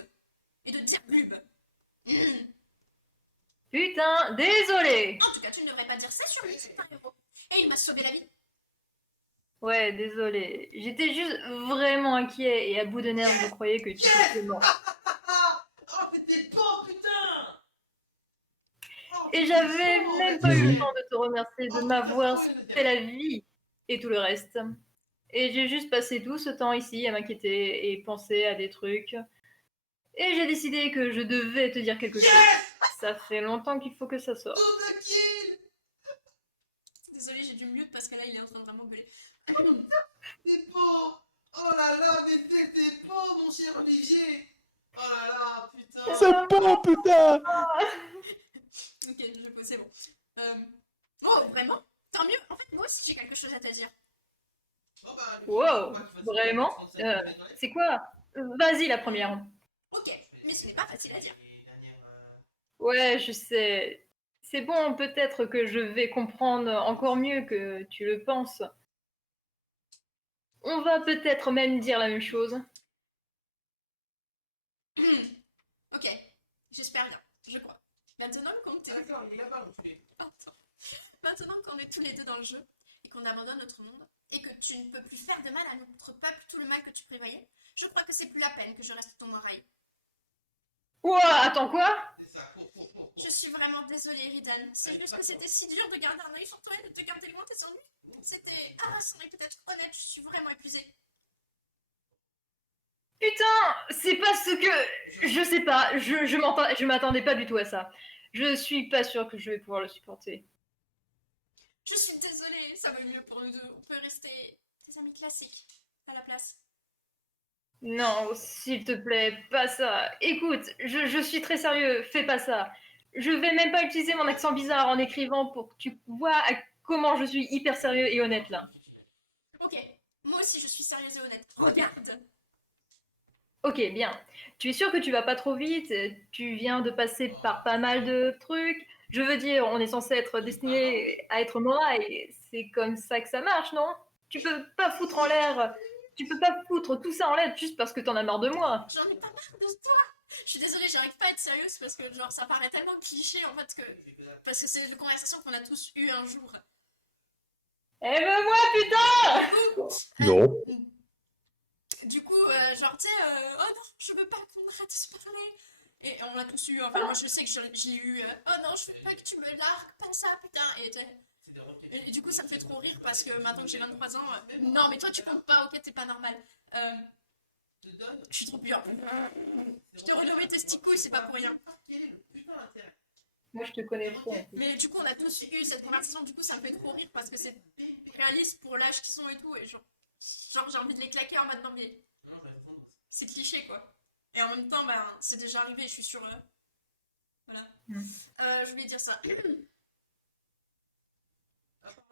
Et de dire glub. Putain, désolé! En tout cas, tu ne devrais pas dire ça sur lui, c'est un héros. Et il m'a sauvé la vie. Ouais, désolé. J'étais juste vraiment inquiet et à bout de nerfs, je croyais que tu étais mort. Oh, mais t'es bon, putain! Oh, Et t'es j'avais fort, même pas eu le vas-y. temps de te remercier de Oh, m'avoir putain, sauvé la vie et tout le reste. Et j'ai juste passé tout ce temps ici à m'inquiéter et penser à des trucs. Et j'ai décidé que je devais te dire quelque chose. Yes! Ça fait longtemps qu'il faut que ça sorte. Double kill! Désolée, j'ai dû mute parce que là, il est en train de vraiment gueuler. T'es beau! Oh là là, mais t'es beau, mon cher Olivier! Oh là là, putain! C'est bon, putain! Ok, je peux, c'est bon. Oh, vraiment? Tant mieux. En fait, moi aussi, j'ai quelque chose à te dire. Bon, bah, le Wow, film, faut pas vraiment? qu'il fasse ça, il fait C'est quoi? Vas-y, la première. Ok, mais ce n'est pas facile à dire. les dernières, Ouais, je sais. C'est bon, peut-être que je vais comprendre encore mieux que tu le penses. On va peut-être même dire la même chose. Ok, j'espère bien, je crois. Maintenant qu'on est... D'accord, il est là-bas, l'enculé. Attends. Maintenant qu'on est tous les deux dans le jeu et qu'on abandonne notre monde et que tu ne peux plus faire de mal à notre peuple, tout le mal que tu prévoyais, je crois que c'est plus la peine que je reste ton oreille. Ouah, attends quoi? C'est ça, cours. Je suis vraiment désolée, Ridan. C'est juste que c'était si dur de garder un œil sur toi et de te garder loin tes ennuis. C'était harassant et peut-être honnête, je suis vraiment épuisée. Putain, c'est pas ce que... Je sais pas, je m'attendais pas du tout à ça. Je suis pas sûre que je vais pouvoir le supporter. Je suis désolée, ça va mieux pour nous deux. On peut rester des amis classiques à la place. Non, s'il te plaît, pas ça. Écoute, je suis très sérieux, fais pas ça. Je vais même pas utiliser mon accent bizarre en écrivant pour que tu vois comment je suis hyper sérieux et honnête là. Ok, moi aussi je suis sérieuse et honnête. Regarde. Ok, bien. Tu es sûr que tu vas pas trop vite? Tu viens de passer par pas mal de trucs. Je veux dire, on est censé être destiné à être Mora et c'est comme ça que ça marche, non? Tu peux pas foutre en l'air, tu peux pas foutre tout ça en l'air juste parce que t'en as marre de moi. J'en ai pas marre de toi. Je suis désolée, j'arrive pas à être sérieuse parce que genre ça paraît tellement cliché en fait que parce que c'est une conversation qu'on a tous eu un jour. Aime-moi, putain! Non. Du coup, genre tu sais, oh non, je veux pas qu'on arrête de se parler. Et on l'a tous eu. Enfin moi je sais que je l'ai eu. Oh non, je veux pas que tu me largues, pas ça, putain. Et du coup ça me fait trop rire parce que maintenant que j'ai 23 ans, non mais toi tu comptes pas, ok, t'es pas normal. Je suis trop pure. Je t'ai renommé Testicouille, c'est pas pour rien. Quel est le putain d'intérêt? Moi, je te connais trop. Mais du coup, on a tous eu cette conversation, du coup, ça me fait trop rire parce que c'est réaliste pour l'âge qu'ils sont et tout. Et genre j'ai envie de les claquer en mode non, mais Non, j'avais 32. c'est cliché quoi. Et en même temps, ben, c'est déjà arrivé, je suis sûre. Voilà. Je voulais dire ça.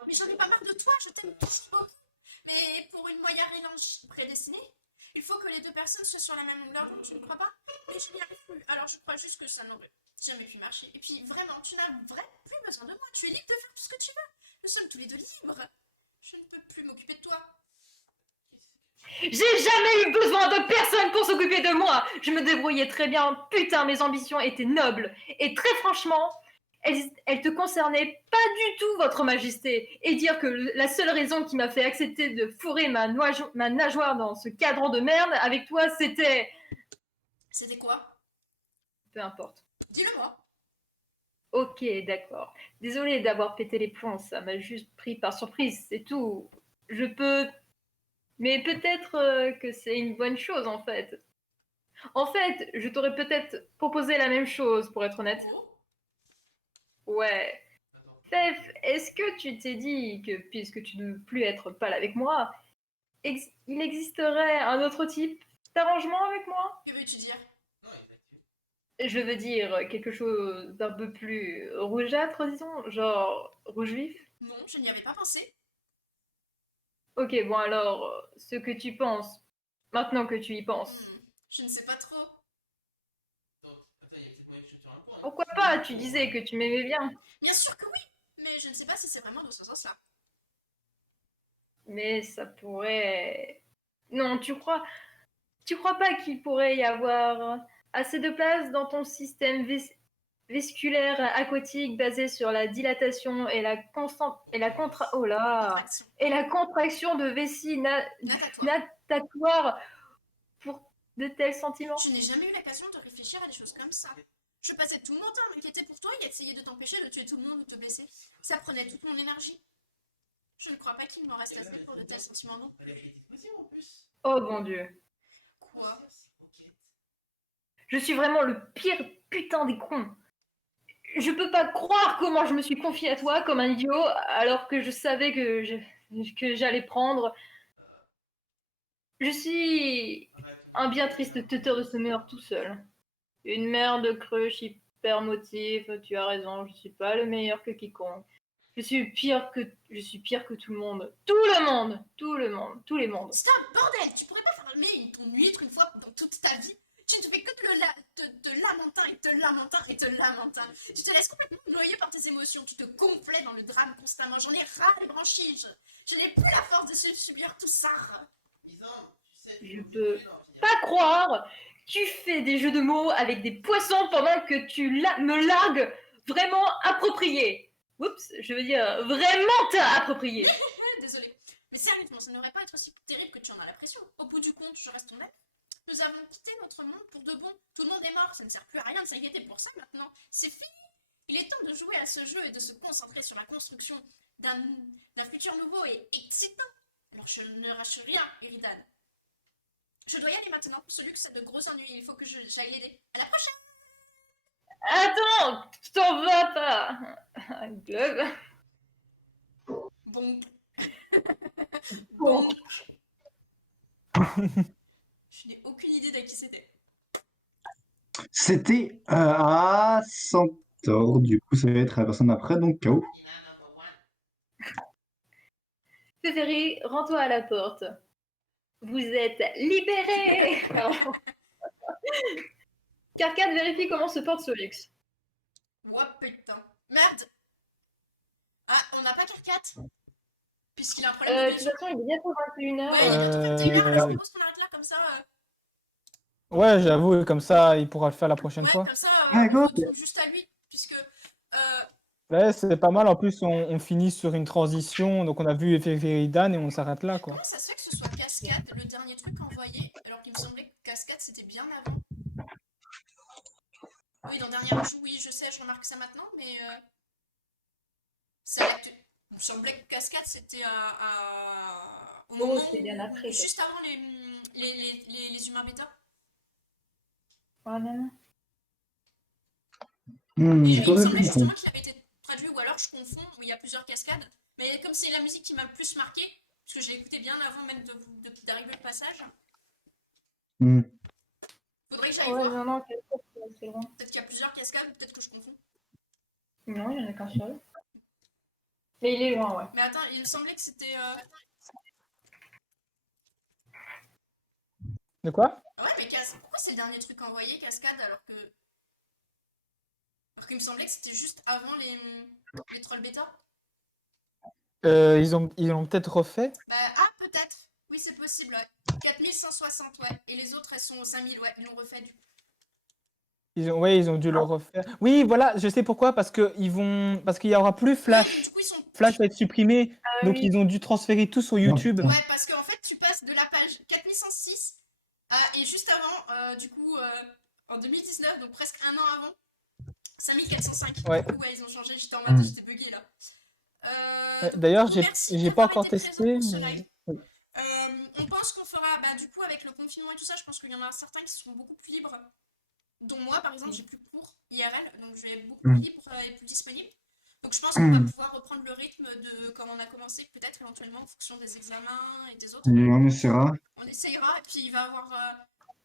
Mais j'en ai pas marre de toi, je t'aime beaucoup. Mais pour une Moya-Rélange prédestinée, il faut que les deux personnes soient sur la même longueur d'onde, tu ne crois pas? Mais je n'y arrive plus, alors je crois juste que ça n'aurait jamais pu marcher. Et puis vraiment, tu n'as vraiment plus besoin de moi, tu es libre de faire tout ce que tu veux. Nous sommes tous les deux libres. Je ne peux plus m'occuper de toi. J'ai jamais eu besoin de personne pour s'occuper de moi. Je me débrouillais très bien. Putain, mes ambitions étaient nobles. Et très franchement, elles te concernaient pas du tout, votre majesté. Et dire que la seule raison qui m'a fait accepter de fourrer ma nageoire dans ce cadran de merde avec toi, c'était... C'était quoi? Peu importe. Dis-le-moi. Ok, d'accord. Désolée d'avoir pété les plombs, ça m'a juste pris par surprise, c'est tout. Je peux... Mais peut-être que c'est une bonne chose, en fait. En fait, je t'aurais peut-être proposé la même chose, pour être honnête. Oh. Ouais. Attends. Fef, est-ce que tu t'es dit que, puisque tu ne veux plus être pâle avec moi, il existerait un autre type d'arrangement avec moi? Que veux-tu dire? Non, il est actif. Je veux dire quelque chose d'un peu plus rougeâtre, disons, genre rouge vif. Non, je n'y avais pas pensé. Ok, bon alors, ce que tu penses, maintenant que tu y penses. Je ne sais pas trop. Donc, attends, il y a peut-être moyen que je te tire un point. non? Pourquoi pas? Tu disais que tu m'aimais bien. Bien sûr que oui, mais je ne sais pas si c'est vraiment dans ce sens-là. Mais ça pourrait... Non, tu crois pas qu'il pourrait y avoir assez de place dans ton système vasculaire aquatique basée sur la dilatation et la Contraction. et la contraction de vessie Natatoire. natatoire pour de tels sentiments. Je n'ai jamais eu l'occasion de réfléchir à des choses comme ça. Je passais tout mon temps à m'inquiéter pour toi et à essayer de t'empêcher de tuer tout le monde ou de te blesser. Ça prenait toute mon énergie. Je ne crois pas qu'il m'en reste assez pour de tels sentiments, non. Elle avait été possible en plus. Oh bon Dieu. Quoi? Ok. Je suis vraiment le pire putain des cons. Je peux pas croire comment je me suis confiée à toi comme un idiot alors que je savais que j'allais prendre. Je suis un bien triste tuteur de ce meurtre tout seul. Une merde de crush hyper motif, tu as raison, je suis pas le meilleur que quiconque. Je suis pire que tout le monde. Tout le monde. Tous les mondes. Stop, bordel! Tu pourrais pas fermer ton huître une fois dans toute ta vie? Tu ne fais que te lamentin et te lamentin et te lamentin. Tu te laisses complètement noyer par tes émotions. Tu te complais dans le drame constamment. J'en ai ras les branchies. Je n'ai plus la force de subir tout ça. Lisanne, tu sais, Je peux pas croire. Tu fais des jeux de mots avec des poissons pendant que tu me largues vraiment approprié. Oups, je veux dire vraiment t'as approprié. Désolée. Mais sérieusement, ça ne devrait pas être aussi terrible que tu en as l'impression. Au bout du compte, je reste ton mec. Nous avons quitté notre monde pour de bon. Tout le monde est mort, ça ne sert plus à rien de s'inquiéter pour ça maintenant. C'est fini. Il est temps de jouer à ce jeu et de se concentrer sur la construction d'un futur nouveau et excitant. Alors je ne lâche rien, Eridan. Je dois y aller maintenant. Ce luxe a de gros ennuis. Il faut que j'aille l'aider. À la prochaine. Attends, t'en vas pas. Glove. Bon. Bon. Je n'ai aucune idée de qui c'était. C'était à Centaure, du coup ça va être la personne après, donc KO. Teferi, rends-toi à la porte. Vous êtes libérés. Carcade vérifie comment se porte Solux. Ouah putain. Merde. Ah, on n'a pas Carcat. Puisqu'il a un problème de De toute façon, il est bientôt 21h. Ouais, il est bientôt 21h, alors je propose qu'on arrête là comme ça. Ouais, j'avoue, comme ça, il pourra le faire la prochaine Ouais, fois. comme ça, Ouais, on go. retourne juste à lui. Puisque. Ouais, c'est pas mal. En plus, on finit sur une transition. Donc, on a vu Veridan et on s'arrête là, quoi. Comment ça se fait que ce soit Cascade le dernier truc envoyé alors qu'il me semblait que Cascade c'était bien avant? Oui, dans Dernier Jour, oui, je sais, je remarque ça maintenant, mais. Ça il me semblait que Cascade c'était au moment c'est bien après. juste avant les humains bêta. Voilà. Et il me J'aurais semblait pu justement comprendre. qu'il avait été traduit, ou alors je confonds, où il y a plusieurs cascades. Mais comme c'est la musique qui m'a le plus marqué, parce que je l'ai écouté bien avant même d'arriver au passage, Hmm. faudrait que j'aille Ouais, voir. non, c'est loin. Peut-être qu'il y a plusieurs cascades, ou peut-être que je confonds. Non, il y en a qu'un seul. Mais il est loin, ouais. Mais attends, il me semblait que c'était. De quoi? Ah ouais, mais pourquoi c'est le dernier truc envoyé, cascade, alors que. Alors qu'il me semblait que c'était juste avant les trolls bêta? Ils ont peut-être refait. Bah, peut-être. Oui, c'est possible, ouais. 4160, ouais. Et les autres, elles sont au 5000, ouais. Ils l'ont refait, du coup. Ils ont dû le refaire. Oui, voilà, je sais pourquoi. Parce qu'il y aura plus Flash. Ouais, du coup, ils sont. Flash va être supprimé. Ah Donc, oui. ils ont dû transférer tout sur YouTube. Ouais, parce qu'en fait, tu passes de la page 4106 et juste avant, du coup, en 2019, donc presque un an avant, 5405. Ouais. Du coup, ouais, ils ont changé. J'étais en mode, j'étais bugué là. Donc, D'ailleurs, merci j'ai pas d'avoir encore été présent testé. pour ce Mais... live. On pense qu'on fera, du coup, avec le confinement et tout ça, je pense qu'il y en a certains qui seront beaucoup plus libres. Dont moi, par exemple, j'ai plus cours IRL, donc je vais être beaucoup plus libre et plus disponible. Donc je pense qu'on va pouvoir reprendre le rythme de comme on a commencé, peut-être éventuellement en fonction des examens et des autres. On essaiera. On essayera, et puis il va y avoir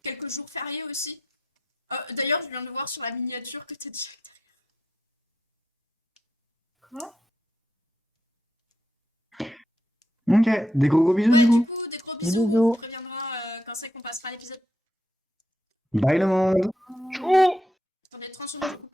quelques jours fériés aussi. D'ailleurs, je viens de voir sur la miniature que t'as dit. Quoi? Ok, des gros bisous Ouais, du du coup. coup, des gros Des bisous. On bisous. vous préviendra quand c'est qu'on passera à l'épisode. Bye le monde. Ciao. Attendez, 30 secondes, du coup.